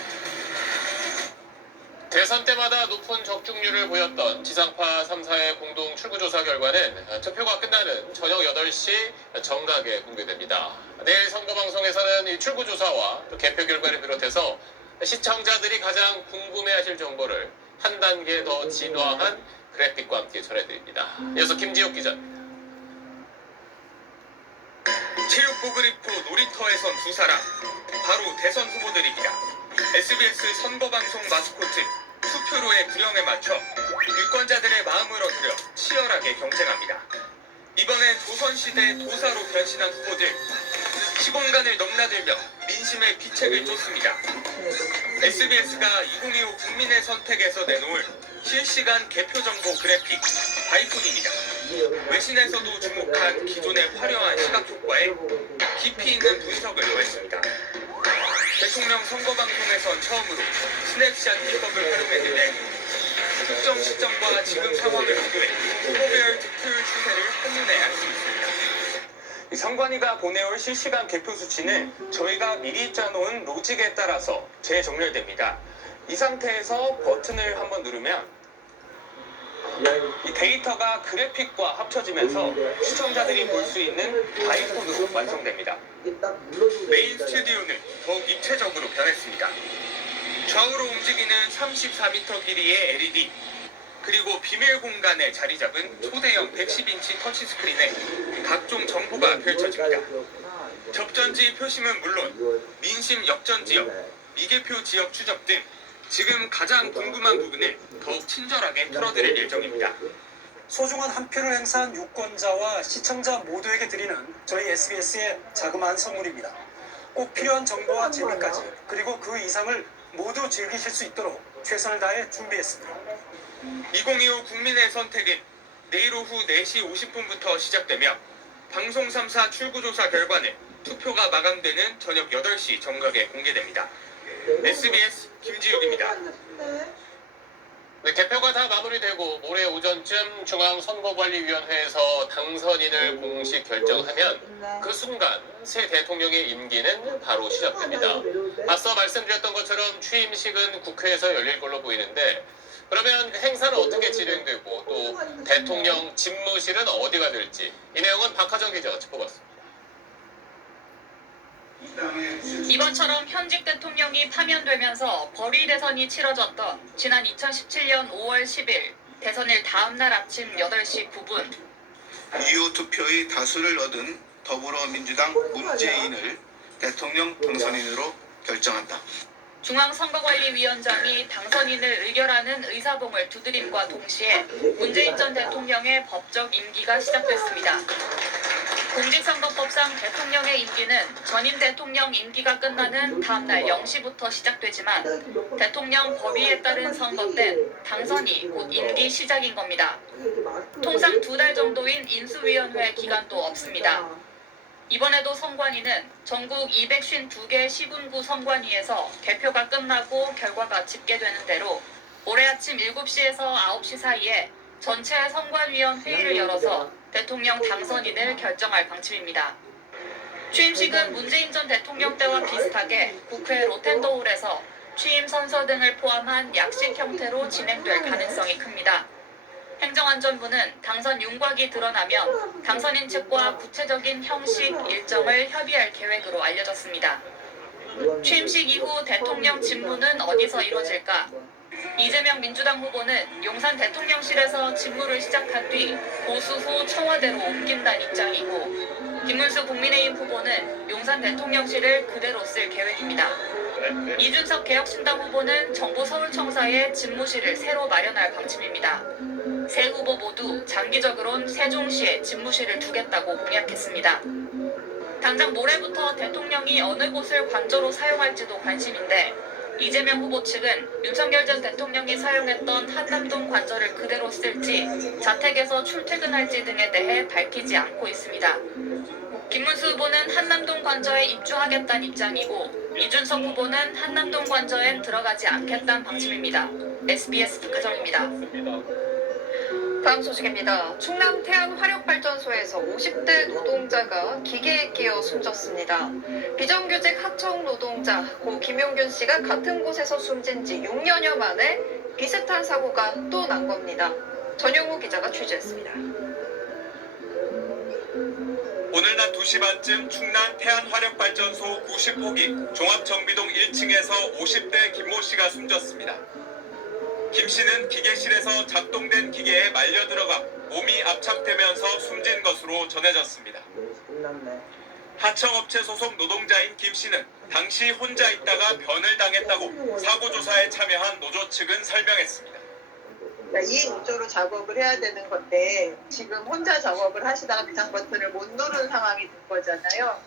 대선 때마다 높은 적중률을 보였던 지상파 3사의 공동 출구조사 결과는 투표가 끝나는 저녁 8시 정각에 공개됩니다. 내일 선거방송에서는 이 출구조사와 또 개표 결과를 비롯해서 시청자들이 가장 궁금해하실 정보를 한 단계 더 진화한 그래픽과 함께 전해드립니다. 이어서 김지혁 기자입니다. 체육복 입고 놀이터에 선 두 사람, 바로 대선 후보들입니다. SBS 선거방송 마스코트 투표로의 구령에 맞춰 유권자들의 마음을 얻으려 치열하게 경쟁합니다. 이번엔 조선시대 도사로 변신한 후보들, 시공간을 넘나들며 민심의 비책을 쫓습니다. SBS가 2025 국민의 선택에서 내놓을 실시간 개표 정보 그래픽 바이폰입니다. 외신에서도 주목한 기존의 화려한 시각 효과에 깊이 있는 분석을 더했습니다. 대통령 선거방송에선 처음으로 스냅샷 기법을 활용했는데 특정 시점과 지금 상황을 비교해 후보별 득표율 추세를 한눈에 알 수 있습니다. 선관위가 보내올 실시간 개표 수치는 저희가 미리 짜놓은 로직에 따라서 재정렬됩니다. 이 상태에서 버튼을 한번 누르면 이 데이터가 그래픽과 합쳐지면서 시청자들이 볼 수 있는 바이폰으로 완성됩니다. 메인 스튜디오는 더욱 입체적으로 변했습니다. 좌우로 움직이는 34m 길이의 LED, 그리고 비밀 공간에 자리 잡은 초대형 110인치 터치스크린에 각종 정보가 펼쳐집니다. 접전지 표심은 물론 민심 역전 지역, 미개표 지역 추적 등 지금 가장 궁금한 부분을 더욱 친절하게 풀어드릴 예정입니다. 소중한 한 표를 행사한 유권자와 시청자 모두에게 드리는 저희 SBS의 자그마한 선물입니다. 꼭 필요한 정보와 재미까지, 그리고 그 이상을 모두 즐기실 수 있도록 최선을 다해 준비했습니다. 2025 국민의 선택은 내일 오후 4시 50분부터 시작되며 방송 3사 출구조사 결과는 투표가 마감되는 저녁 8시 정각에 공개됩니다. SBS 김지욱입니다. 네, 개표가 다 마무리되고 모레 오전쯤 중앙선거관리위원회에서 당선인을 공식 결정하면 그 순간 새 대통령의 임기는 바로 시작됩니다. 앞서 말씀드렸던 것처럼 취임식은 국회에서 열릴 걸로 보이는데 그러면 행사는 어떻게 진행되고 또 대통령 집무실은 어디가 될지 이 내용은 박하정 기자가 짚어봤습니다. 이번처럼 현직 대통령이 파면되면서 벌이 대선이 치러졌던 지난 2017년 5월 10일 대선일 다음날 아침 8시 9분 이후 투표의 다수를 얻은 더불어민주당 문재인을 대통령 당선인으로 결정한다. 중앙선거관리위원장이 당선인을 의결하는 의사봉을 두드림과 동시에 문재인 전 대통령의 법적 임기가 시작됐습니다. 공직선거법상 대통령의 임기는 전임 대통령 임기가 끝나는 다음날 0시부터 시작되지만 대통령 법위에 따른 선거 땐 당선이 곧 임기 시작인 겁니다. 통상 2달 정도인 인수위원회 기간도 없습니다. 이번에도 선관위는 전국 252개 시군구 선관위에서 개표가 끝나고 결과가 집계되는 대로 올해 아침 7시에서 9시 사이에 전체 선관위원 회의를 열어서 대통령 당선인을 결정할 방침입니다. 취임식은 문재인 전 대통령 때와 비슷하게 국회 로텐더홀에서 취임 선서 등을 포함한 약식 형태로 진행될 가능성이 큽니다. 행정안전부는 당선 윤곽이 드러나면 당선인 측과 구체적인 형식 일정을 협의할 계획으로 알려졌습니다. 취임식 이후 대통령 집무는 어디서 이뤄질까? 이재명 민주당 후보는 용산 대통령실에서 집무를 시작한 뒤 보수 후 청와대로 옮긴다는 입장이고 김문수 국민의힘 후보는 용산 대통령실을 그대로 쓸 계획입니다. 이준석 개혁신당 후보는 정부 서울청사에 집무실을 새로 마련할 방침입니다. 세 후보 모두 장기적으론 세종시에 집무실을 두겠다고 공약했습니다. 당장 모레부터 대통령이 어느 곳을 관저로 사용할지도 관심인데 이재명 후보 측은 윤석열 전 대통령이 사용했던 한남동 관저를 그대로 쓸지 자택에서 출퇴근할지 등에 대해 밝히지 않고 있습니다. 김문수 후보는 한남동 관저에 입주하겠다는 입장이고 이준석 후보는 한남동 관저엔 들어가지 않겠다는 방침입니다. SBS 박하정입니다. 다음 소식입니다. 충남 태안 화력발전소에서 50대 노동자가 기계에 끼어 숨졌습니다. 비정규직 하청 노동자 고 김용균 씨가 같은 곳에서 숨진 지 6년여 만에 비슷한 사고가 또 난 겁니다. 전용우 기자가 취재했습니다. 오늘 낮 2시 반쯤 충남 태안화력발전소 90호기 종합정비동 1층에서 50대 김모 씨가 숨졌습니다. 김 씨는 기계실에서 작동된 기계에 말려 들어가 몸이 압착되면서 숨진 것으로 전해졌습니다. 하청업체 소속 노동자인 김 씨는 당시 혼자 있다가 변을 당했다고 사고조사에 참여한 노조 측은 설명했습니다. 2인 1조로 작업을 해야 되는 건데 지금 혼자 작업을 하시다가 비상 버튼을 못 누른 상황이 된 거잖아요.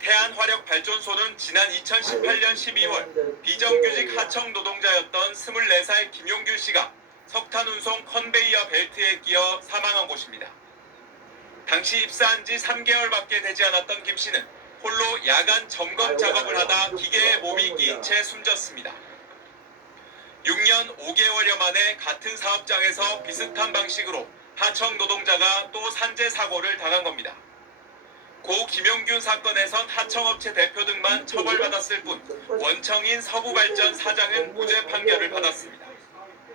태안화력발전소는 지난 2018년 12월 비정규직 하청 노동자였던 24살 김용균 씨가 석탄운송 컨베이어 벨트에 끼어 사망한 곳입니다. 당시 입사한 지 3개월밖에 되지 않았던 김 씨는 홀로 야간 점검 작업을 하다 기계에 몸이 끼인 채 숨졌습니다. 6년 5개월여 만에 같은 사업장에서 비슷한 방식으로 하청 노동자가 또 산재 사고를 당한 겁니다. 고 김용균 사건에선 하청업체 대표 등만 처벌받았을 뿐 원청인 서부발전 사장은 무죄 판결을 받았습니다.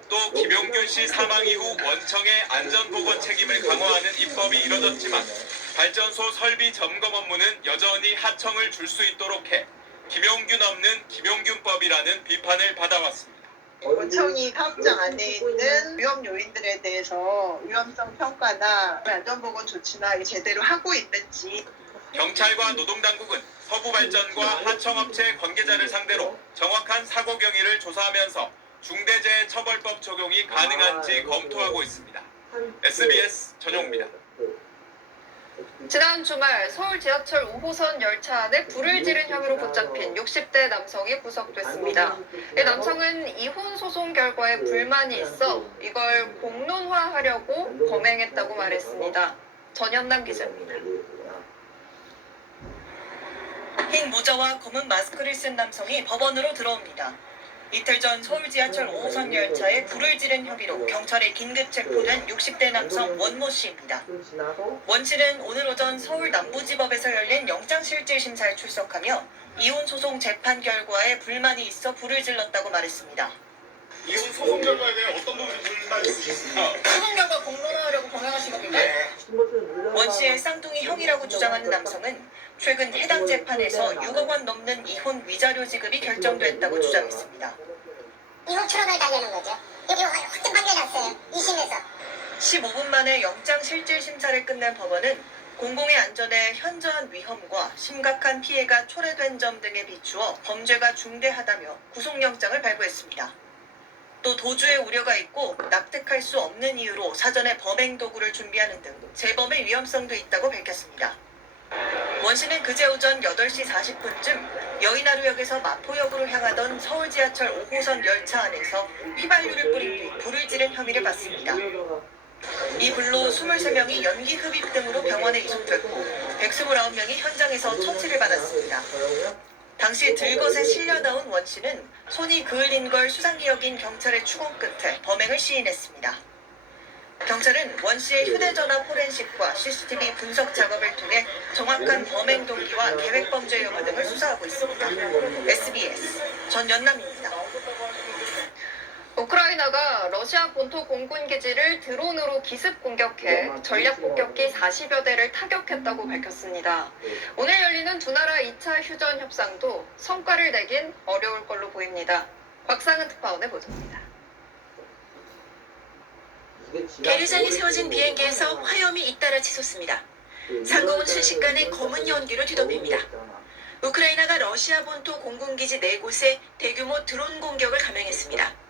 또 김용균 씨 사망 이후 원청의 안전보건 책임을 강화하는 입법이 이뤄졌지만 발전소 설비 점검 업무는 여전히 하청을 줄 수 있도록 해 김용균 없는 김용균법이라는 비판을 받아왔습니다. 원청이 사업장 안에 있는 위험 요인들에 대해서 위험성 평가나 안전보건 조치나 제대로 하고 있는지. 경찰과 노동당국은 서부발전과 하청업체 관계자를 상대로 정확한 사고 경위를 조사하면서 중대재해처벌법 적용이 가능한지 검토하고 있습니다. SBS 전용우입니다. 지난 주말 서울 지하철 5호선 열차 안에 불을 지른 혐의로 붙잡힌 60대 남성이 구속됐습니다. 이 남성은 이혼 소송 결과에 불만이 있어 이걸 공론화하려고 범행했다고 말했습니다. 전현남 기자입니다. 흰 모자와 검은 마스크를 쓴 남성이 법원으로 들어옵니다. 이틀 전 서울 지하철 5호선 열차에 불을 지른 혐의로 경찰에 긴급 체포된 60대 남성 원모 씨입니다. 원 씨는 오늘 오전 서울 남부지법에서 열린 영장실질심사에 출석하며 이혼 소송 재판 결과에 불만이 있어 불을 질렀다고 말했습니다. 이혼 소송 결과에 대해 어떤 부분이 불만이 있으십니까? 소송 결과 공론화하려고 범행하신 겁니까? 원 씨의 쌍둥이 형이라고 주장하는 남성은 최근 해당 재판에서 6억 원 넘는 이혼 위자료 지급이 결정됐다고 주장했습니다. 이혼 추락을 달려는 거죠. 이게 확정 판결 났어요. 2심에서. 15분 만에 영장실질심사를 끝낸 법원은 공공의 안전에 현저한 위험과 심각한 피해가 초래된 점 등에 비추어 범죄가 중대하다며 구속영장을 발부했습니다. 또 도주의 우려가 있고 납득할 수 없는 이유로 사전에 범행 도구를 준비하는 등 재범의 위험성도 있다고 밝혔습니다. 원 씨는 그제 오전 8시 40분쯤 여의나루역에서 마포역으로 향하던 서울 지하철 5호선 열차 안에서 휘발유를 뿌린 뒤 불을 지른 혐의를 받습니다. 이 불로 23명이 연기 흡입 등으로 병원에 이송됐고 129명이 현장에서 처치를 받았습니다. 당시 들것에 실려 나온 원 씨는 손이 그을린 걸 수상히 여긴 경찰의 추궁 끝에 범행을 시인했습니다. 경찰은 원 씨의 휴대전화 포렌식과 CCTV 분석 작업을 통해 정확한 범행 동기와 계획범죄 여부 등을 수사하고 있습니다. SBS 전연남입니다. 우크라이나가 러시아 본토 공군 기지를 드론으로 기습 공격해 전략 폭격기 40여 대를 타격했다고 밝혔습니다. 오늘 열리는 두 나라 2차 휴전 협상도 성과를 내긴 어려울 걸로 보입니다. 곽상은 특파원의 보도입니다. 계류장에 세워진 비행기에서 화염이 잇따라 치솟습니다. 상공은 순식간에 검은 연기로 뒤덮입니다. 우크라이나가 러시아 본토 공군기지 4곳에 대규모 드론 공격을 감행했습니다.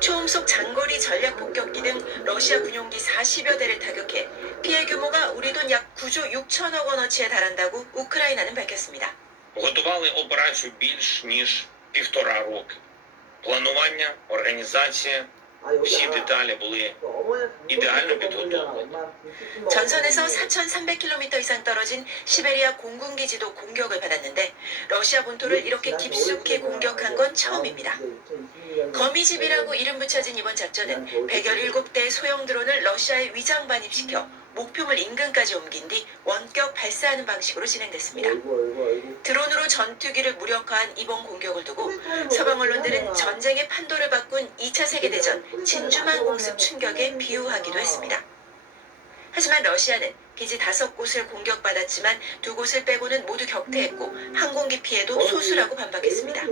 초음속 장거리 전략 폭격기 등 러시아 군용기 40여 대를 타격해 피해 규모가 우리 돈 약 9조 6천억 원어치에 달한다고 우크라이나는 밝혔습니다. Готували операцію більш ніж 1,5 роки. Планування, організація, всі деталі були ідеально підготовлені. 전선에서 4,300km 이상 떨어진 시베리아 공군기지도 공격을 받았는데 러시아 본토를 이렇게 깊숙이 공격한 건 처음입니다. 거미집이라고 이름 붙여진 이번 작전은 117대의 소형 드론을 러시아에 위장 반입시켜 목표물 인근까지 옮긴 뒤 원격 발사하는 방식으로 진행됐습니다. 드론으로 전투기를 무력화한 이번 공격을 두고 서방 언론들은 전쟁의 판도를 바꾼 2차 세계대전 진주만 공습 충격에 비유하기도 했습니다. 하지만 러시아는 기지 5곳을 공격받았지만 2곳을 빼고는 모두 격퇴했고 항공기 피해도 소수라고 반박했습니다.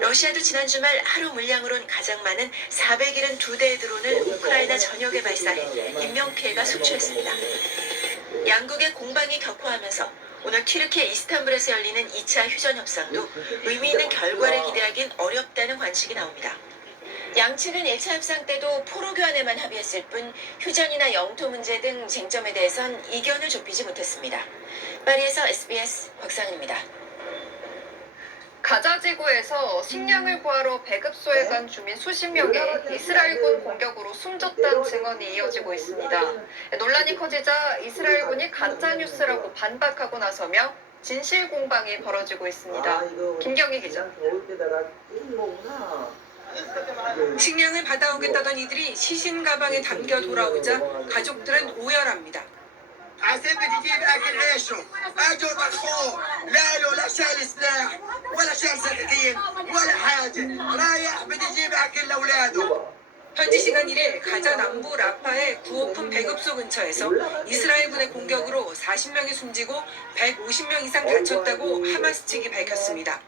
러시아도 지난 주말 하루 물량으론 가장 많은 472대의 드론을 우크라이나 전역에 발사해 인명피해가 속출했습니다. 양국의 공방이 격화하면서 오늘 튀르키예 이스탄불에서 열리는 2차 휴전 협상도 의미 있는 결과를 기대하긴 어렵다는 관측이 나옵니다. 양측은 1차 협상 때도 포로 교환에만 합의했을 뿐 휴전이나 영토 문제 등 쟁점에 대해선 이견을 좁히지 못했습니다. 파리에서 SBS 곽상은입니다. 가자 지구에서 식량을 구하러 배급소에 간 주민 수십 명이 이스라엘군 공격으로 숨졌다는 증언이 이어지고 있습니다. 논란이 커지자 이스라엘군이 가짜뉴스라고 반박하고 나서며 진실 공방이 벌어지고 있습니다. 김경희 기자. 식량을 받아오겠다던 이들이 시신 가방에 담겨 돌아오자 가족들은 오열합니다. عسى بدي يجيب اكل عيشه اجوا مدفوع لا له لا شايل سلاح ولا شايل سكاكين ولا حاجه رايح بدي يجيب اكل لاولاده. 현지 시간 1일 가자 남부 라파의 구호품 배급소 근처에서 이스라엘군의 공격으로 40명이 숨지고 150명 이상 다쳤다고 하마스 측이 밝혔습니다.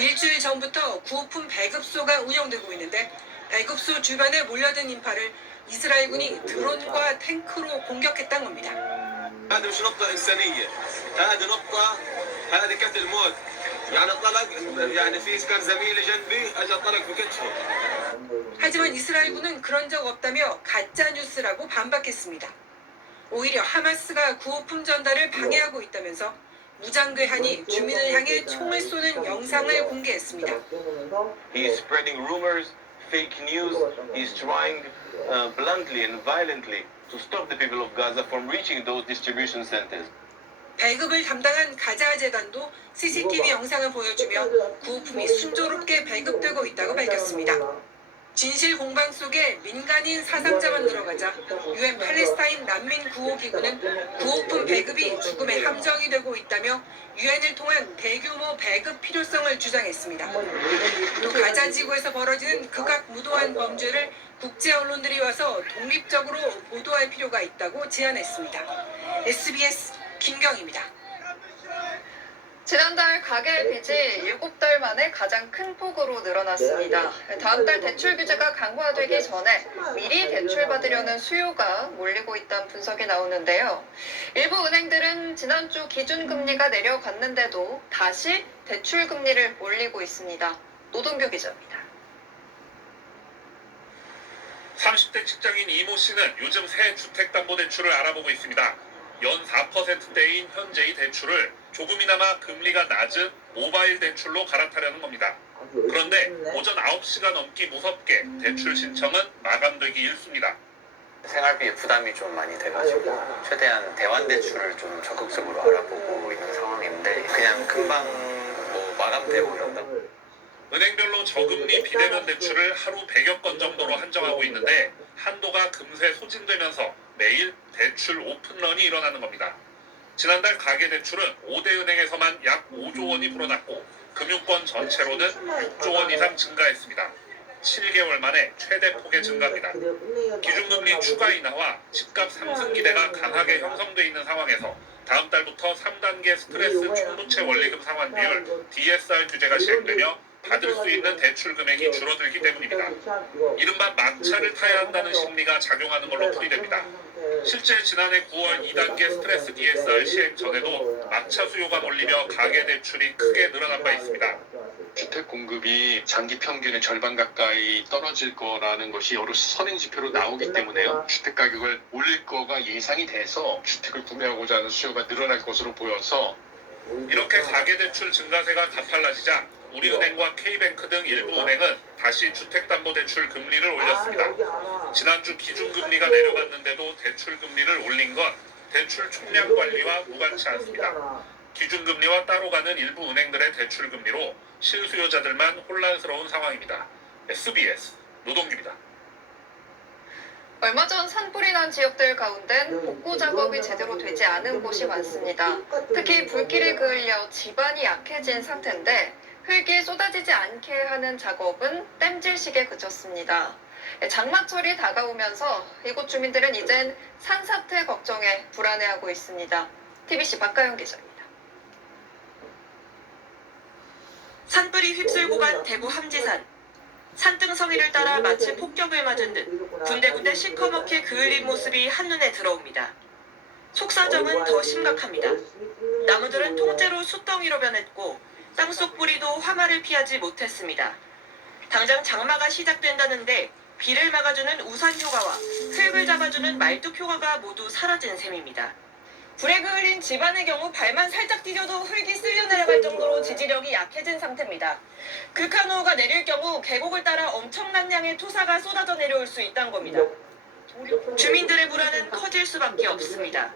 일주일 전부터 구호품 배급소가 운영되고 있는데 배급소 주변에 몰려든 인파를 이스라엘군이 드론과 탱크로 공격했다는 겁니다. هذا مش نقطة إنسانية، هذه نقطة هذه قتل موت، يعني طلق يعني في كان زميلي جنبي أجى طلق بكتفه. 하지만 이스라엘군은 그런 적 없다며 가짜 뉴스라고 반박했습니다. 오히려 하마스가 구호품 전달을 방해하고 있다면서 무장괴한이 주민을 향해 총을 쏘는 영상을 공개했습니다. He's spreading rumors, fake news. He's trying bluntly and violently to stop the people of Gaza from reaching those distribution centers. 배급을 담당한 가자 재단도 CCTV 영상을 보여주며 구호품이 순조롭게 배급되고 있다고 밝혔습니다. 진실 공방 속에 민간인 사상자만 늘어가자 UN 팔레스타인 난민 구호기구는 구호품 배급이 죽음의 함정이 되고 있다며 유엔을 통한 대규모 배급 필요성을 주장했습니다. 또 가자 지구에서 벌어지는 극악무도한 범죄를 국제 언론들이 와서 독립적으로 보도할 필요가 있다고 제안했습니다. SBS 김경입니다. 지난달 가계 빚이 7달 만에 가장 큰 폭으로 늘어났습니다. 다음 달 대출 규제가 강화되기 전에 미리 대출받으려는 수요가 몰리고 있다는 분석이 나오는데요. 일부 은행들은 지난주 기준금리가 내려갔는데도 다시 대출금리를 올리고 있습니다. 노동규 기자입니다. 30대 직장인 이모 씨는 요즘 새 주택담보대출을 알아보고 있습니다. 연 4%대인 현재의 대출을 조금이나마 금리가 낮은 모바일 대출로 갈아타려는 겁니다. 그런데 오전 9시가 넘기 무섭게 대출 신청은 마감되기 일쑤입니다. 생활비에 부담이 좀 많이 돼가지고 최대한 대환대출을 좀 적극적으로 알아보고 있는 상황인데 그냥 금방 마감되고 이런다. 은행별로 저금리 비대면 대출을 하루 100여 건 정도로 한정하고 있는데 한도가 금세 소진되면서 매일 대출 오픈런이 일어나는 겁니다. 지난달 가계대출은 5대 은행에서만 약 5조 원이 불어났고 금융권 전체로는 6조 원 이상 증가했습니다. 7개월 만에 최대 폭의 증가입니다. 기준금리 추가 인하와 집값 상승 기대가 강하게 형성돼 있는 상황에서 다음 달부터 3단계 스트레스 총부채 원리금 상환 비율 DSR 규제가 시행되며 받을 수 있는 대출 금액이 줄어들기 때문입니다. 이른바 막차를 타야 한다는 심리가 작용하는 걸로 풀이됩니다. 실제 지난해 9월 2단계 스트레스 DSR 시행 전에도 막차 수요가 몰리며 가계대출이 크게 늘어난 바 있습니다. 주택 공급이 장기 평균의 절반 가까이 떨어질 거라는 것이 여러 선행지표로 나오기 때문에요. 주택 가격을 올릴 거가 예상이 돼서 주택을 구매하고자 하는 수요가 늘어날 것으로 보여서 이렇게 가계대출 증가세가 가팔라지자 우리은행과 K뱅크 등 일부 은행은 다시 주택담보대출 금리를 올렸습니다. 지난주 기준금리가 내려갔는데도 대출금리를 올린 건 대출 총량 관리와 무관치 않습니다. 기준금리와 따로 가는 일부 은행들의 대출금리로 실수요자들만 혼란스러운 상황입니다. SBS 노동규입니다. 얼마 전 산불이 난 지역들 가운데는 복구 작업이 제대로 되지 않은 곳이 많습니다. 특히 불길이 그을려 집안이 약해진 상태인데 흙이 쏟아지지 않게 하는 작업은 땜질식에 그쳤습니다. 장마철이 다가오면서 이곳 주민들은 이젠 산사태 걱정에 불안해하고 있습니다. TBC 박가영 기자입니다. 산불이 휩쓸고 간 대구 함지산. 산등성이를 따라 마치 폭격을 맞은 듯 군데군데 시커멓게 그을린 모습이 한눈에 들어옵니다. 속사정은 더 심각합니다. 나무들은 통째로 숯덩이로 변했고 땅속 뿌리도 화마를 피하지 못했습니다. 당장 장마가 시작된다는데 비를 막아주는 우산 효과와 흙을 잡아주는 말뚝 효과가 모두 사라진 셈입니다. 불에 그을린 집안의 경우 발만 살짝 디뎌도 흙이 쓸려 내려갈 정도로 지지력이 약해진 상태입니다. 극한 호우가 내릴 경우 계곡을 따라 엄청난 양의 토사가 쏟아져 내려올 수 있다는 겁니다. 주민들의 불안은 커질 수밖에 없습니다.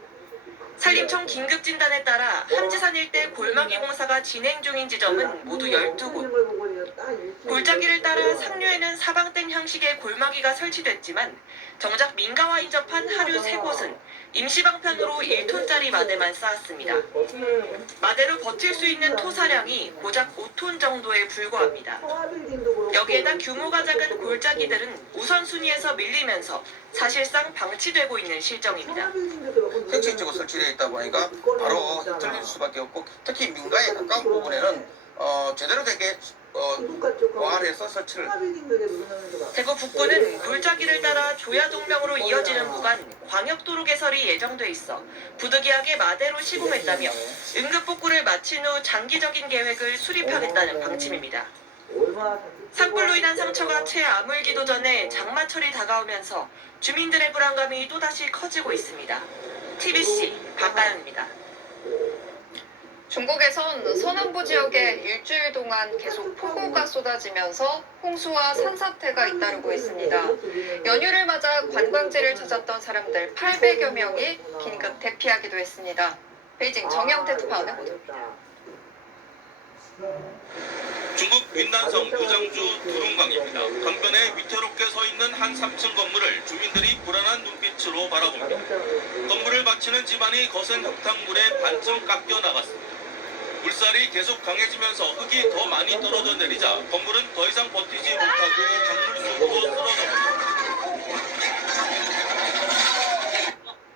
산림청 긴급진단에 따라 함지산 일대 골마기 공사가 진행 중인 지점은 모두 12곳. 골짜기를 따라 상류에는 사방댐 형식의 골마기가 설치됐지만 정작 민가와 인접한 하류 3곳은 임시방편으로 1톤짜리 마대만 쌓았습니다. 마대로 버틸 수 있는 토사량이 고작 5톤 정도에 불과합니다. 여기에다 규모가 작은 골짜기들은 우선순위에서 밀리면서 사실상 방치되고 있는 실정입니다. 획책적으로 설치되어 있다 보니까 바로 흔들릴 수밖에 없고 특히 민가에 가까운 부분에는 제대로 되게 보완해서 설치를. 대구 북구는 골짜기를 따라 조야동명으로 이어지는 구간 광역도로 개설이 예정돼 있어 부득이하게 마대로 시공했다며 응급복구를 마친 후 장기적인 계획을 수립하겠다는 방침입니다. 산불로 인한 상처가 채 아물기도 전에 장마철이 다가오면서 주민들의 불안감이 또다시 커지고 있습니다. TBC 박가영입니다. 중국에선 서남부 지역에 일주일 동안 계속 폭우가 쏟아지면서 홍수와 산사태가 잇따르고 있습니다. 연휴를 맞아 관광지를 찾았던 사람들 800여 명이 긴급 대피하기도 했습니다. 베이징 정영태 특파원의 보도입니다. 중국 윈난성 무장주 두룬강입니다. 강변에 위태롭게 서 있는 한 3층 건물을 주민들이 불안한 눈빛으로 바라봅니다. 건물을 바치는 집안이 거센 흙탕물에 반쯤 깎여 나갔습니다. 물살이 계속 강해지면서 흙이 더 많이 떨어져 내리자 건물은 더 이상 버티지 못하고 강물 속으로 쓰러졌습니다.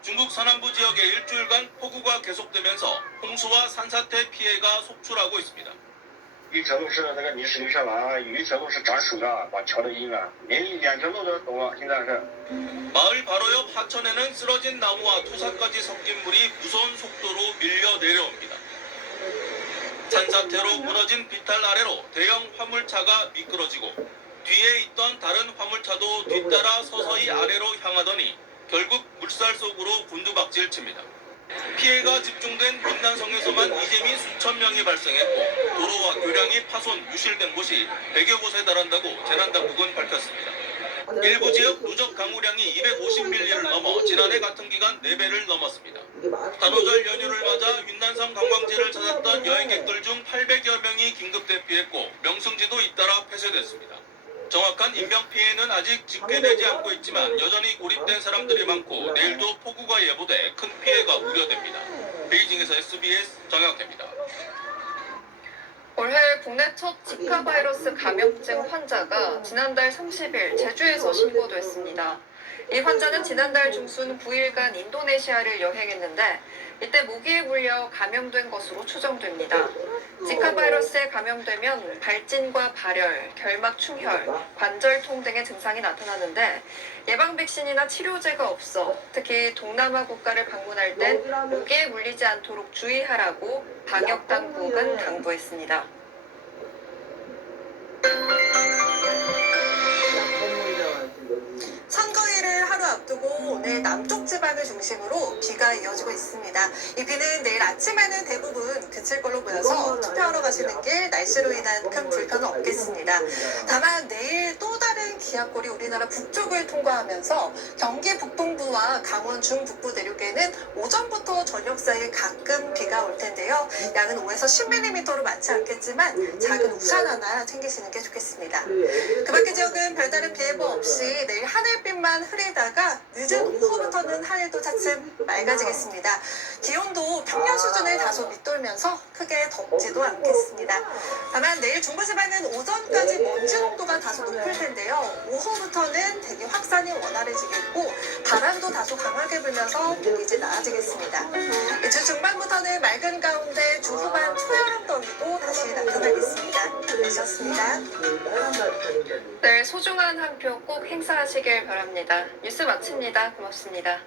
중국 서남부 지역에 일주일간 폭우가 계속되면서 홍수와 산사태 피해가 속출하고 있습니다. 一条路是那个泥石流下来，有一条路是涨水了，把桥都淹了，连2条路都堵了。现在是。 마을 바로 옆 하천에는 쓰러진 나무와 토사까지 섞인 물이 무서운 속도로 밀려 내려옵니다. 산사태로 무너진 비탈 아래로 대형 화물차가 미끄러지고 뒤에 있던 다른 화물차도 뒤따라 서서히 아래로 향하더니 결국 물살 속으로 곤두박질 칩니다. 피해가 집중된 윈난성에서만 이재미 수천 명이 발생했고 도로와 교량이 파손, 유실된 곳이 100여 곳에 달한다고 재난당국은 밝혔습니다. 일부 지역 누적 강우량이 250mm를 넘어 지난해 같은 기간 4배를 넘었습니다. 단오절 연휴를 맞아 윈난성 관광지를 찾았던 여행객들 중 800여 명이 긴급 대피했고 명승지도 잇따라 폐쇄됐습니다. 정확한 인명피해는 아직 집계되지 않고 있지만 여전히 고립된 사람들이 많고 내일도 폭우가 예보돼 큰 피해가 우려됩니다. 베이징에서 SBS 정영태입니다. 올해 국내 첫 지카 바이러스 감염증 환자가 지난달 30일 제주에서 신고됐습니다. 이 환자는 지난달 중순 9일간 인도네시아를 여행했는데 이때 모기에 물려 감염된 것으로 추정됩니다. 지카 바이러스에 감염되면 발진과 발열, 결막 충혈, 관절통 등의 증상이 나타나는데 예방 백신이나 치료제가 없어 특히 동남아 국가를 방문할 땐 모기에 물리지 않도록 주의하라고 방역 당국은 당부했습니다. 선거일을 하루 앞두고 오늘 남쪽 지방을 중심으로 비가 이어지고 있습니다. 이 비는 내일 아침에는 대부분 그칠 걸로 보여서 투표하러 가시는 길 날씨로 인한 큰 불편은 없겠습니다. 다만 내일 또 다른 기압골이 우리나라 북쪽을 통과하면서 경기 북동부와 강원 중북부 내륙에는 오전부터 저녁 사이 가끔 비가 올 텐데요. 양은 5에서 10mm로 많지 않겠지만 작은 우산 하나 챙기시는 게 좋겠습니다. 그 밖의 지역은 별다른 비 예보 없이 내일 하늘빛만 흐리다가 늦은 오후부터는 하늘도 차츰 맑아지겠습니다. 기온도 평년 수준을 다소 밑돌면서 크게 덥지도 않겠습니다. 다만 내일 중부지방은 오전까지 먼지 농도가 다소 높을 텐데요. 오후부터는 대기 확산이 원활해지겠고 바람도 다소 강하게 불면서 공기질 나아지겠습니다. 주 중반부터는 맑은 가운데 주 후반 초여름 더위도 다시 나타나겠습니다. 주셨습니다. 네, 소중한 한 표 꼭 행사하시길 바랍니다. 뉴스 마칩니다. 고맙습니다.